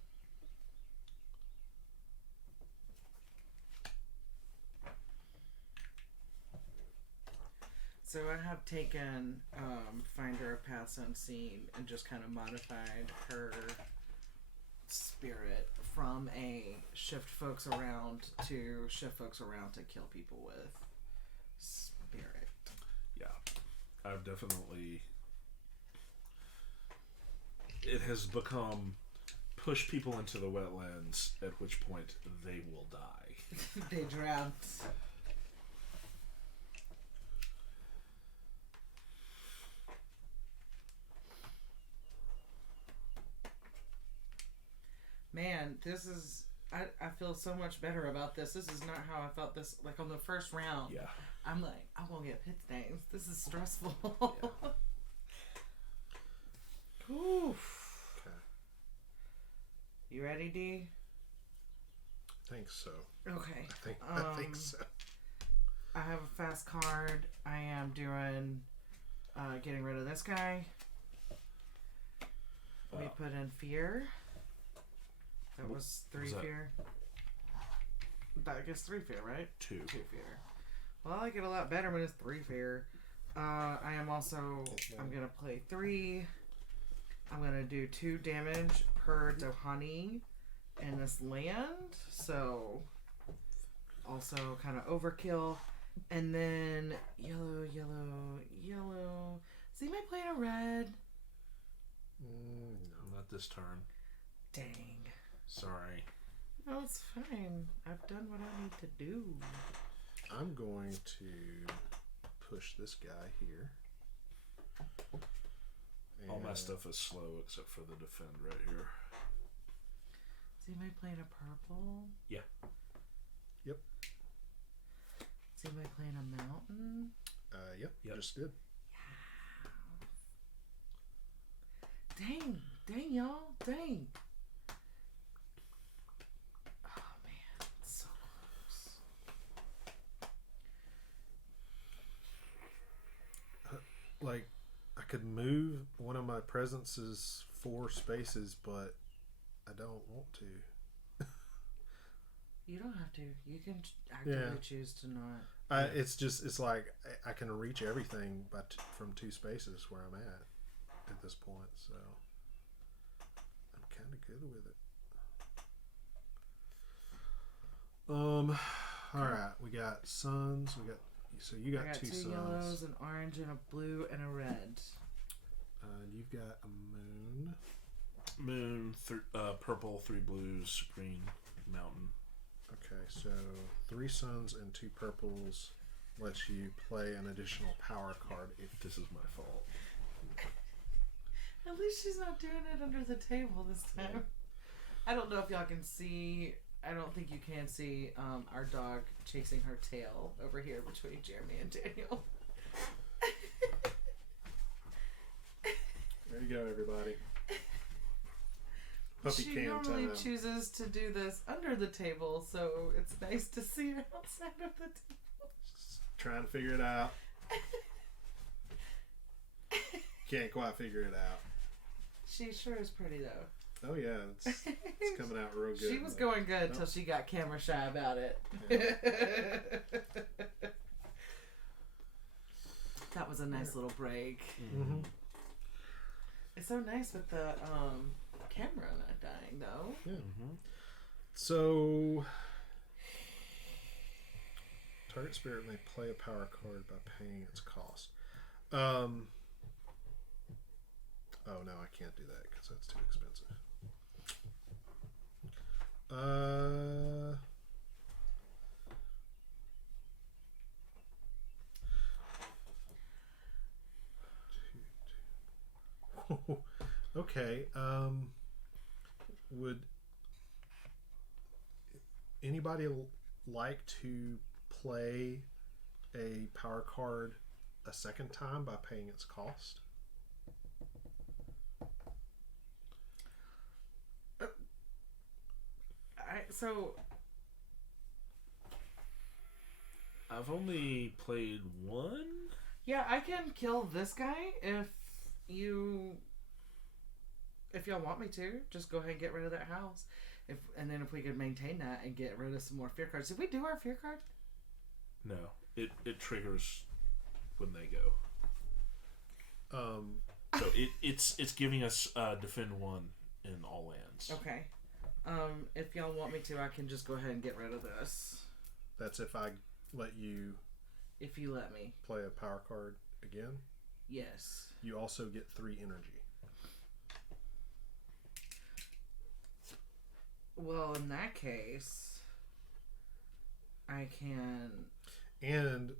So I have taken Finder of Paths Unseen and just kind of modified her spirit from a shift folks around to kill people with spirit. Yeah, I've definitely. It has become push people into the wetlands, at which point they will die. They drown. Man, this is... I feel so much better about this. This is not how I felt this, like, on the first round. Yeah. I'm like, I won't get pit stains. This is stressful. Yeah. Oof. Okay. You ready, D? I think so. Okay. I think so. I have a fast card. I am doing... getting rid of this guy. We put in fear. That was 3 fear. I guess 3 fear, right? 2 fear. Well, I like it a lot better when it's 3 fear. I am also... I'm going to play 3. I'm going to do 2 damage per Dohani in this land. So, also kind of overkill. And then yellow, yellow, yellow. So you might play in a red. No. Not this turn. Dang. Sorry. No, it's fine. I've done what I need to do. I'm going to push this guy here. All my stuff is slow except for the defend right here. So you might play in a purple. Yeah. Yep. So you might play in a mountain. Yep. Just did. Dang, y'all. Dang. Oh, man. It's so close. Like, I could move one of my presences 4 spaces, but I don't want to. You don't have to. You can actively choose to not. It's like I can reach everything from 2 spaces where I'm at this point, so I'm kind of good with it. All right, we got suns. You got 2 2 suns. yellows, an orange, and a blue, and a red. You've got a moon. Moon, purple, 3 blues, supreme, mountain. Okay, so 3 suns and 2 purples lets you play an additional power card if This is my fault. At least she's not doing it under the table this time. Yeah. I don't know if y'all can see. I don't think you can see our dog chasing her tail over here between Jeremy and Daniel. There you go, everybody. Puppy she cam normally time. chooses to do this under the table, so it's nice to see her outside of the table. Just trying to figure it out. Can't quite figure it out. She sure is pretty though. Oh yeah, it's coming out real good. She was going good until she got camera shy about it. Yeah. That was a nice little break. Mm-hmm. It's so nice with the camera not dying though. Yeah. Mm-hmm. So, target spirit may play a power card by paying its cost. Oh no, I can't do that because that's too expensive. Okay. Would anybody like to play a power card a second time by paying its cost? So I've only played 1. yeah, I can kill this guy if y'all want me to. Just go ahead and get rid of that house. And then if we could maintain that and get rid of some more fear cards. Did we do our fear card? No, it triggers when they go. So it's giving us defend 1 in all lands. Okay. If y'all want me to, I can just go ahead and get rid of this. That's if I let you If you let me. play a power card again. Yes. You also get 3 energy. Well, in that case, I can And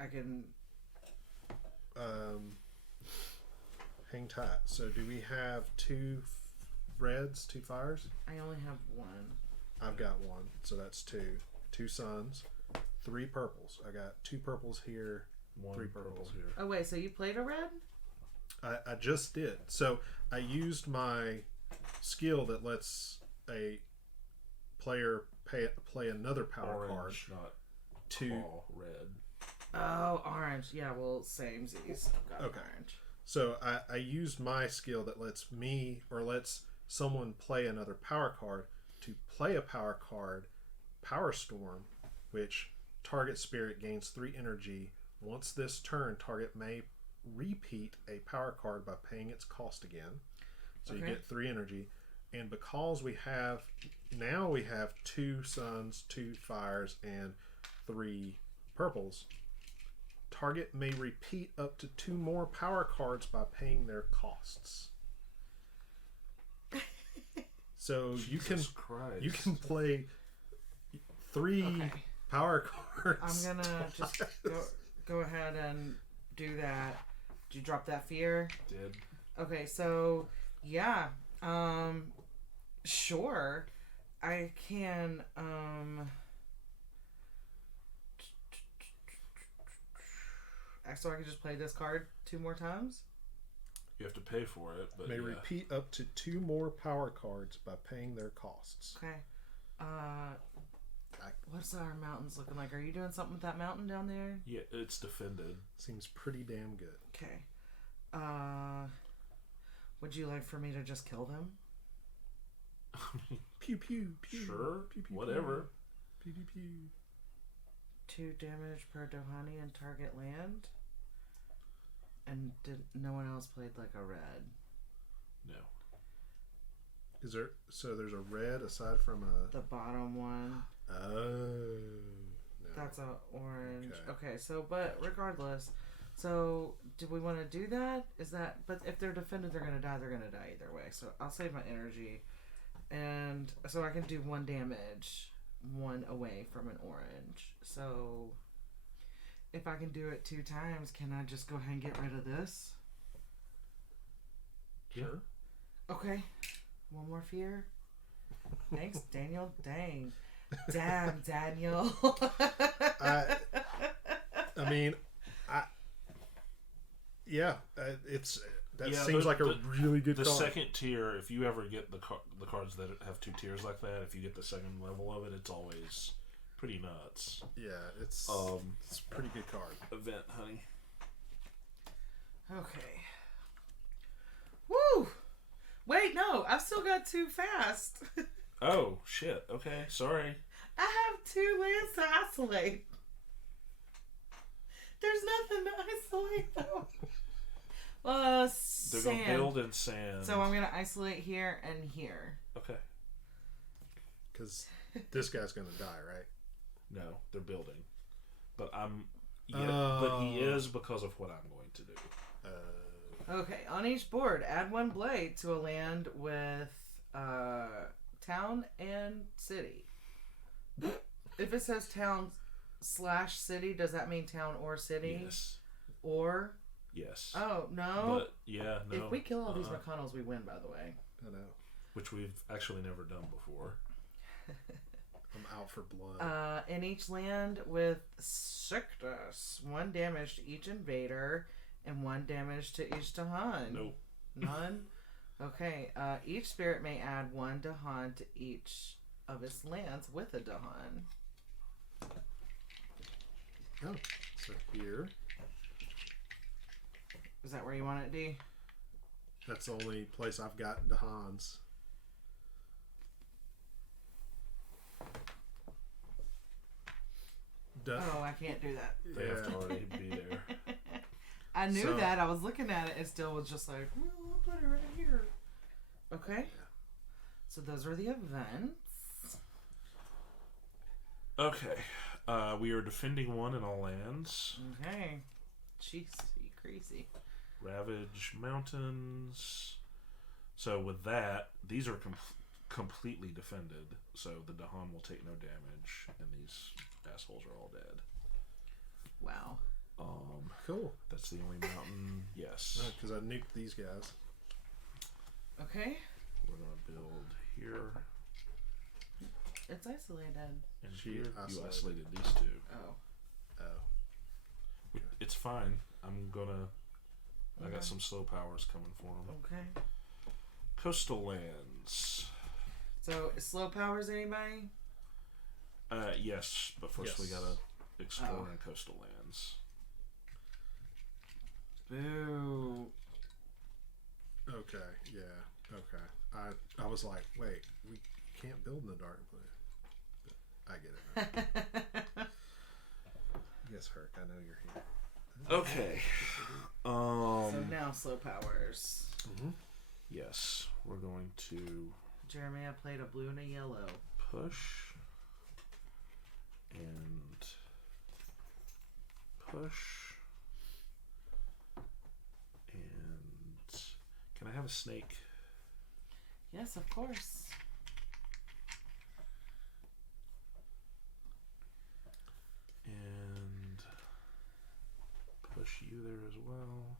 I can. hang tight. So do we have 2 reds, 2 fires? I only have 1. I've got 1, so that's 2. 2 suns, 3 purples. I got 2 purples here, 1 3 purple purples. here. Oh wait, so you played a red? I just did. So I used my skill that lets a player play another power Orange, card not to. claw, red. Oh, orange. Yeah, well, samesies. I've got Okay. orange. So I used my skill that lets me or lets someone play another power card to play a power card, Power Storm, which target spirit gains 3 energy. Once this turn, target may repeat a power card by paying its cost again. So you Okay. get 3 energy. And because we have 2 suns, 2 fires, and 3 purples, target may repeat up to 2 more power cards by paying their costs. So Jesus Christ. you can play 3 Okay. power cards. I'm gonna just go ahead and do that. Did you drop that fear? Did. Okay, so yeah, sure, I can. So I can just play this card 2 more times. You have to pay for it, but May yeah. repeat up to 2 more power cards by paying their costs. Okay. What's our mountains looking like? Are you doing something with that mountain down there? Yeah, it's defended. Seems pretty damn good. Okay. Would you like for me to just kill them? Pew pew pew. Sure, Pew, pew, whatever. Pew pew pew. 2 damage per Dohani and target land. And no one else played like a red? No. Is there? So there's a red aside from a. The bottom one. Oh. No. That's a orange. Okay. Okay, so but regardless, so do we want to do that? Is that? But if they're defended, they're gonna die. They're gonna die either way. So I'll save my energy, and so I can do 1 damage, 1 away from an orange. So if I can do it 2 times, can I just go ahead and get rid of this? Sure. Okay. 1 more fear. Thanks, Daniel. Dang. Damn, Daniel. I mean, it's that Yeah, seems like a really good The card. second tier, if you ever get the cards that have 2 tiers like that, if you get the second level of it, it's always pretty nuts. Yeah, it's a pretty good card. Event, honey. Okay. Woo! Wait, no, I've still got 2 fast. Oh, shit. Okay, sorry. I have 2 lands to isolate. There's nothing to isolate though. They're Sand. going to build in sand. So I'm gonna isolate here and here. Okay. Because this guy's gonna die, right? No, they're building. But but he is because of what I'm going to do. Okay, on each board, add 1 blade to a land with town and city. If it says town/city, does that mean town or city? Yes. Or? Yes. Oh, no. But, yeah, no. If we kill all these McConnells, we win, by the way. I know. Which we've actually never done before. I'm out for blood. In each land with sickness, 1 damage to each invader and 1 damage to each Dahan. Nope. None? Okay. Each spirit may add 1 Dahan to each of its lands with a Dahan. Oh, so here. Is that where you want it, D? That's the only place I've got Dahans. Oh, I can't do that. They have to already be there. I knew So- that. I was looking at it and still was just like, well, I'll put it right here. Okay. So those are the events. Okay. We are defending one in all lands. Okay. Jeez, you crazy. Ravage mountains. So with that, these are completely defended. So the Dahan will take no damage, and these assholes are all dead. Wow. Cool. That's the only mountain. Yes. Because I nuked these guys. Okay. We're gonna build here It's isolated. and She here. You isolated. isolated these two. Oh. Oh. It's fine. I'm gonna. I Okay. got some slow powers coming for them. Okay. Coastal lands. So, slow powers, anybody? Yes, but first we Yes. gotta explore Oh. in coastal lands. Boo. Okay. Yeah. Okay. I was like, wait, we can't build in the dark place. I get it now. Yes, Herc, I know you're here. Okay. So now slow powers. Mm-hmm. Yes, we're going to Jeremy, I played a blue and a yellow. push and push and can I have a snake? Yes, of course. And push you there as well.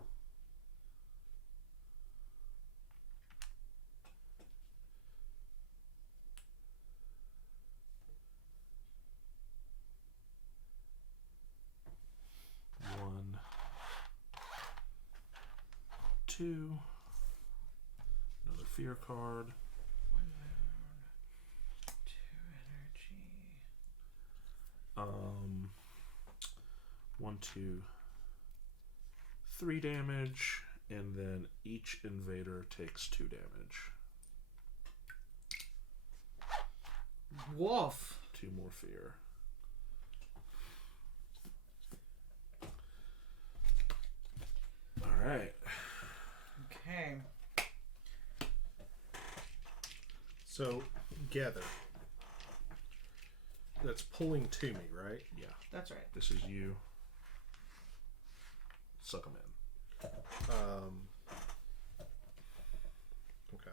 One, two, another fear card. 1 moon. 2 energy. 1, 2, 3 damage, and then each invader takes 2 damage. Wolf. 2 more fear. All right. Okay. So, gather. That's pulling to me, right? Yeah, That's right. this is you. Suck them in. Okay.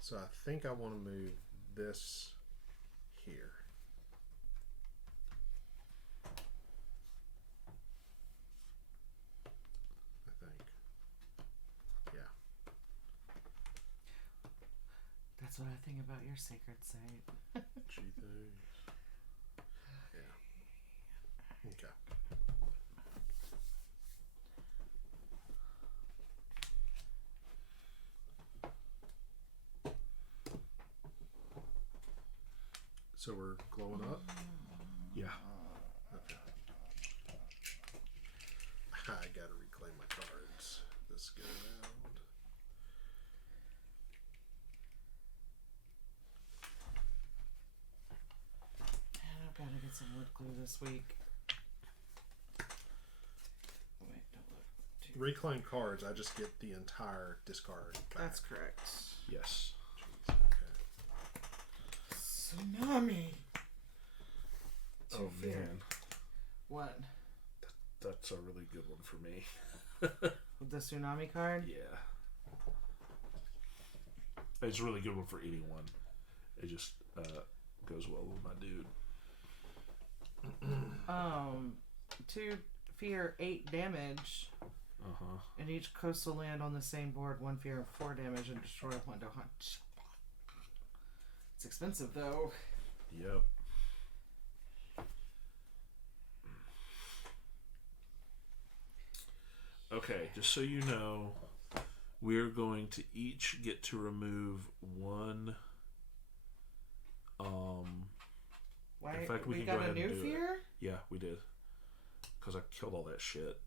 So I think I want to move this here. I think. Yeah. That's what I think about your sacred site. She thinks. Yeah. Okay. So we're glowing up? Yeah. Okay. I gotta reclaim my cards this go round. Man, I've got to get some wood glue this week. Wait, don't look. Reclaim cards, I just get the entire discard back. That's correct. Yes. Jeez, okay. Tsunami. Oh man, What? that's a really good one for me. With the tsunami card? Yeah. It's a really good one for anyone. It just goes well with my dude. 2 fear, 8 damage. Uh-huh. And each coastal land on the same board, 1 fear, 4 damage, and destroy 1 to hunt. It's expensive though. Yep. Okay, just so you know, we're going to each get to remove 1. Why? In fact, we can got go ahead a new and do it. fear? Yeah, we did. Because I killed all that shit.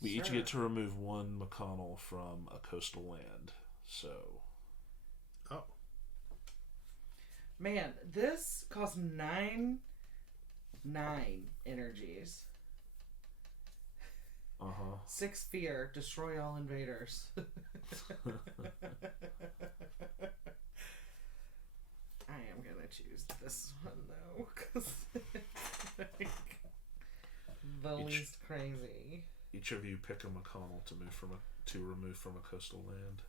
We each Sure. get to remove 1 McConnell from a coastal land. So, Oh. Man, this costs 9 energies. Uh-huh. 6 fear, destroy all invaders. I am gonna choose this one though, because like the least crazy. Each of you pick a McConnell to remove from a coastal land.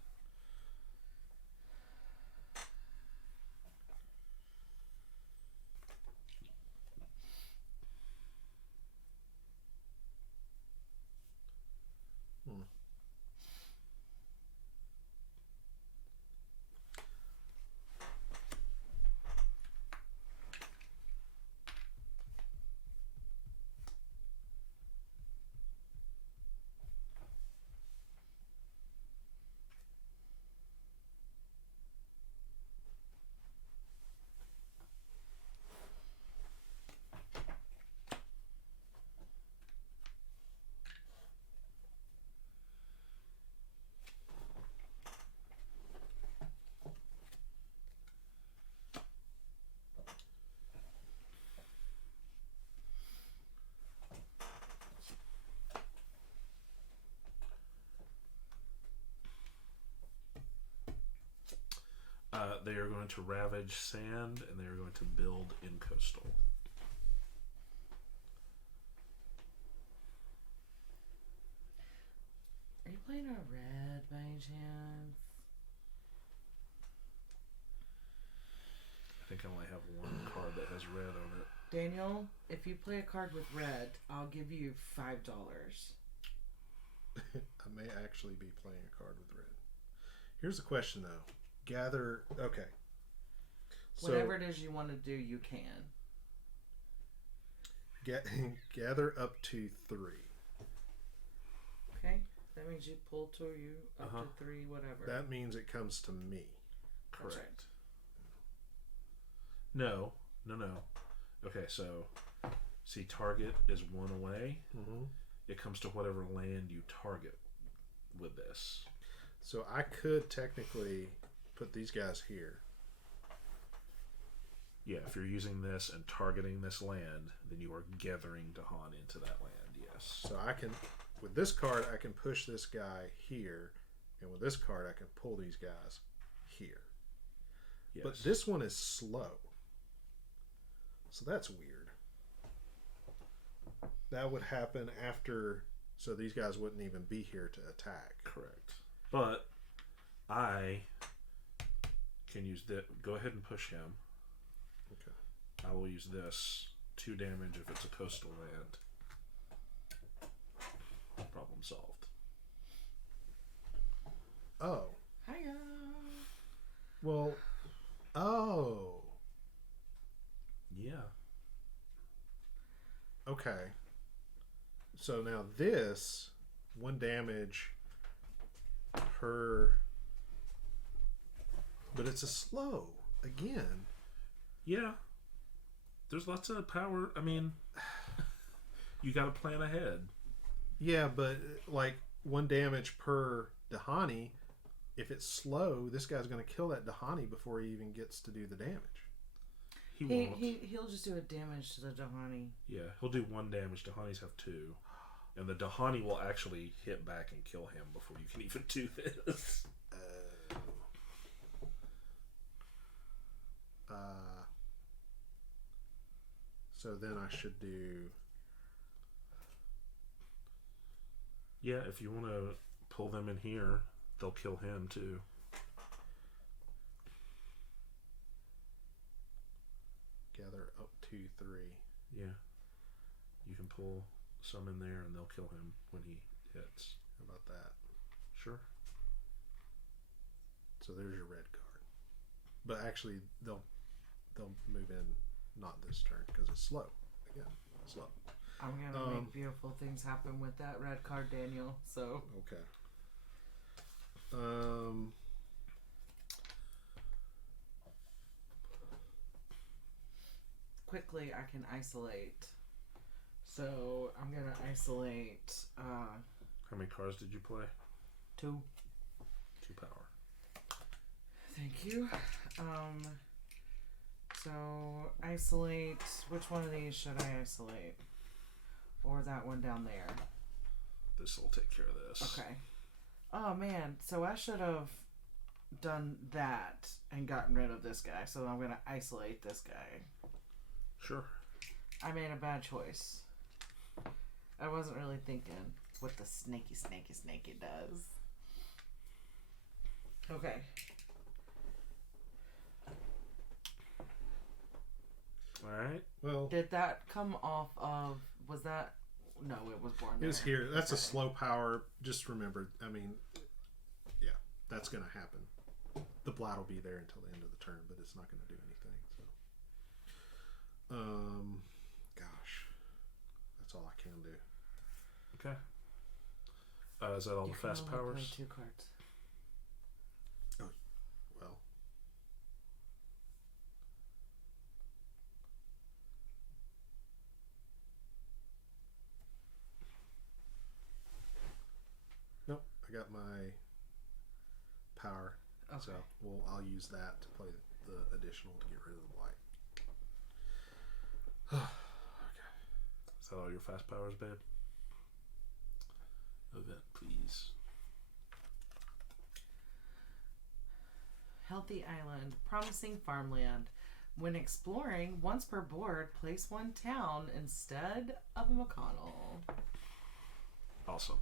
They are going to ravage sand, and they are going to build in coastal. Are you playing a red by any chance? I think I only have one card that has red on it. Daniel, if you play a card with red, I'll give you $5. I may actually be playing a card with red. Here's the question, though. Gather. Okay. So, Whatever it is you want to do, you can. Gather up to 3. Okay? That means you pull to you up to 3, whatever. That means it comes to me. Correct. Right. No. Okay, so see, target is 1 away. Mm-hmm. It comes to whatever land you target with this. So I could technically put these guys here. Yeah, if you're using this and targeting this land, then you are gathering Dahan into that land, yes. So I can, with this card, I can push this guy here, and with this card, I can pull these guys here. Yes. But this one is slow. So that's weird. That would happen after, so these guys wouldn't even be here to attack. Correct. But I can use that. Go ahead and push him. Okay. I will use this 2 damage if it's a coastal land. Problem solved. Oh. Hiya. Well. Oh. Yeah. Okay. So now this 1 damage per, but it's a slow again. Yeah. There's lots of power. I mean, you got to plan ahead. Yeah, but like 1 damage per Dahani. If it's slow, this guy's going to kill that Dahani before he even gets to do the damage. He won't. He'll just do a damage to the Dahani. Yeah, he'll do 1 damage. Dahanis have 2. And the Dahani will actually hit back and kill him before you can even do this. So then I should do... Yeah, if you want to pull them in here, they'll kill him too. Gather up to 3. Yeah. You can pull some in there and they'll kill him when he hits. How about that? Sure. So there's your red card. But actually, they'll move in not this turn because it's slow. Again, slow. I'm gonna make beautiful things happen with that red card, Daniel. So Okay. quickly, I can isolate. So I'm gonna isolate How many cards did you play? 2. 2 power. Thank you. So isolate. Which one of these should I isolate? Or that one down there? This will take care of this. Okay. Oh man, so I should have done that and gotten rid of this guy. So I'm gonna isolate this guy. Sure. I made a bad choice. I wasn't really thinking what the snaky does. Okay. Alright. Well, Did that come off of... Was that... No, it was born there. it's here. That's a Okay. slow power. Just remember, I mean, yeah, that's going to happen. The Blat will be there until the end of the turn, but it's not going to do anything. So, gosh, that's all I can do. Okay. Is that all You the can fast only powers? play 2 cards. Well, nope. I got my power, Okay. so I'll use that to play the additional to get rid of the Blight. Is that all your fast powers, babe? Event, please. Healthy Island. Promising farmland. When exploring, once per board, place 1 town instead of a McConnell. Awesome.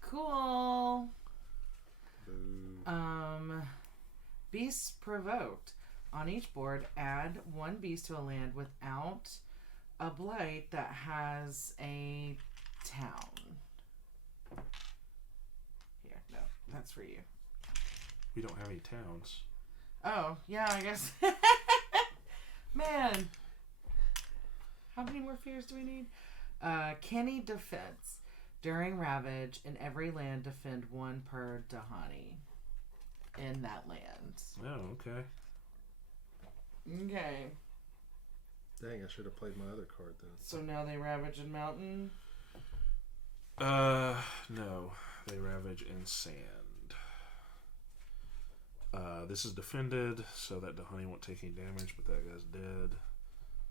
Cool. Boo. Beasts provoked. On each board, add 1 beast to a land without a blight that has a town. Here, no, that's for you. We don't have any towns. Oh, yeah, I guess. Man. How many more fears do we need? Kenny defense. During Ravage, in every land, defend 1 per Dahani. In that land. Oh, okay. Okay. Dang, I should have played my other card then. So now they Ravage in Mountain. No. They ravage in sand. This is defended, so that Dahani won't take any damage, but that guy's dead.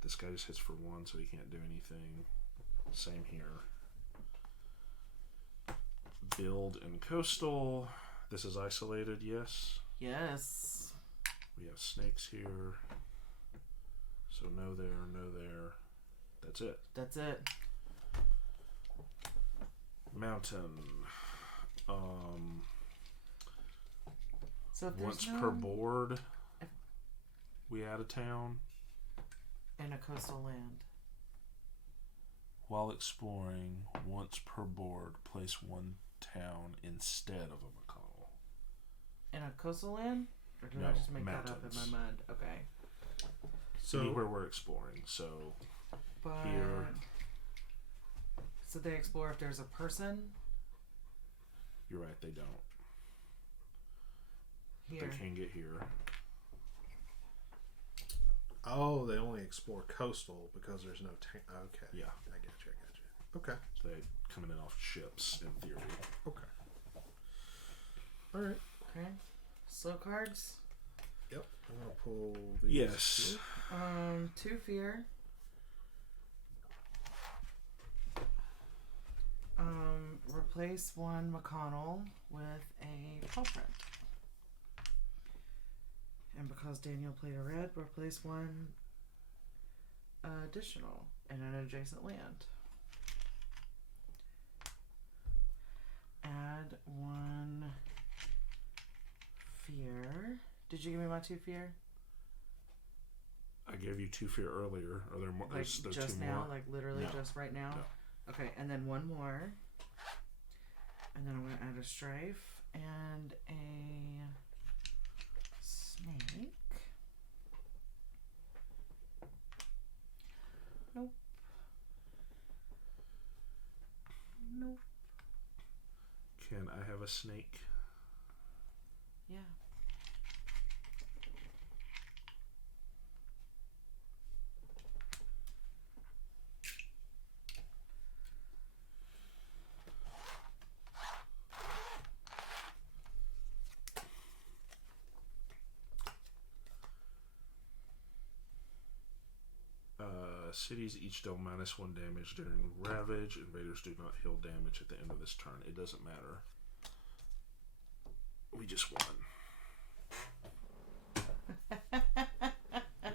This guy just hits for 1, so he can't do anything. Same here. Build in coastal. This is isolated, yes. Yes. We have snakes here. So no there, no there. That's it. That's it. Mountain. So if there's Once no... per board, we add a town. In a coastal land. While exploring, once per board, place 1 town instead of a McConnell. In a coastal land? Or did I No, just make that up mountains. in my mind? Okay. So Anywhere we're exploring. So But... here, So they explore if there's a person? you're right, they don't. Here. They can get here. oh, they only explore coastal because there's no okay. Yeah. I got you. Okay. So they coming in off ships in theory. Okay. All right. Okay. Slow cards. Yep. I'm gonna pull these. Yes. 2 fear. Replace 1 McConnell with a paw print. And because Daniel played a red, replace 1 additional in an adjacent land. Add 1 fear. Did you give me my 2 fear? I gave you 2 fear earlier. Are there more? Like There's just 2 now? more. Like literally No. just right now? No. Okay, and then 1 more. And then I'm going to add a strife and a snake. Nope. Nope. Can I have a snake? Yeah. cities each deal -1 damage during Ravage. Invaders do not heal damage at the end of this turn. It doesn't matter. We just won.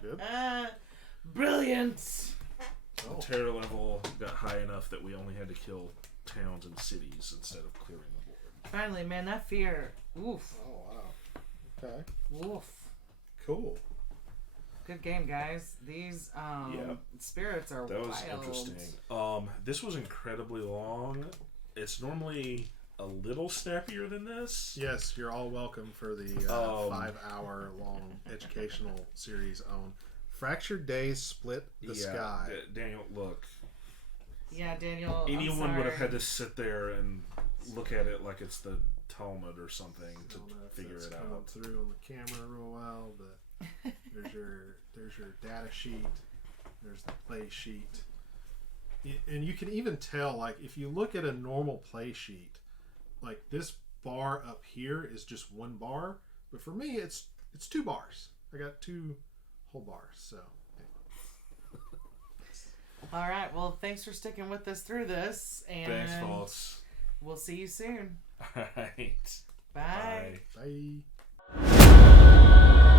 Good. Brilliant. Oh. The terror level got high enough that we only had to kill towns and cities instead of clearing the board. Finally, man, that fear. Oof. Oh, wow. Okay. Oof. Cool. Good game, guys. These spirits are That was wild. interesting. This was incredibly long. It's normally a little snappier than this. Yes, you're all welcome for the 5-hour long educational series on Fractured Days Split the Sky. Daniel, look. Yeah, Daniel. Anyone I'm would have sorry. had to sit there and look at it like it's the Talmud or something I to don't know if figure that's it coming out. through on the camera real well, but there's your data sheet. There's the play sheet. And you can even tell, like, if you look at a normal play sheet, like this bar up here is just 1 bar, but for me it's 2 bars. I got 2 whole bars. So All right. Well, thanks for sticking with us through this, and Thanks, False. we'll see you soon. All right. Bye. Bye. bye.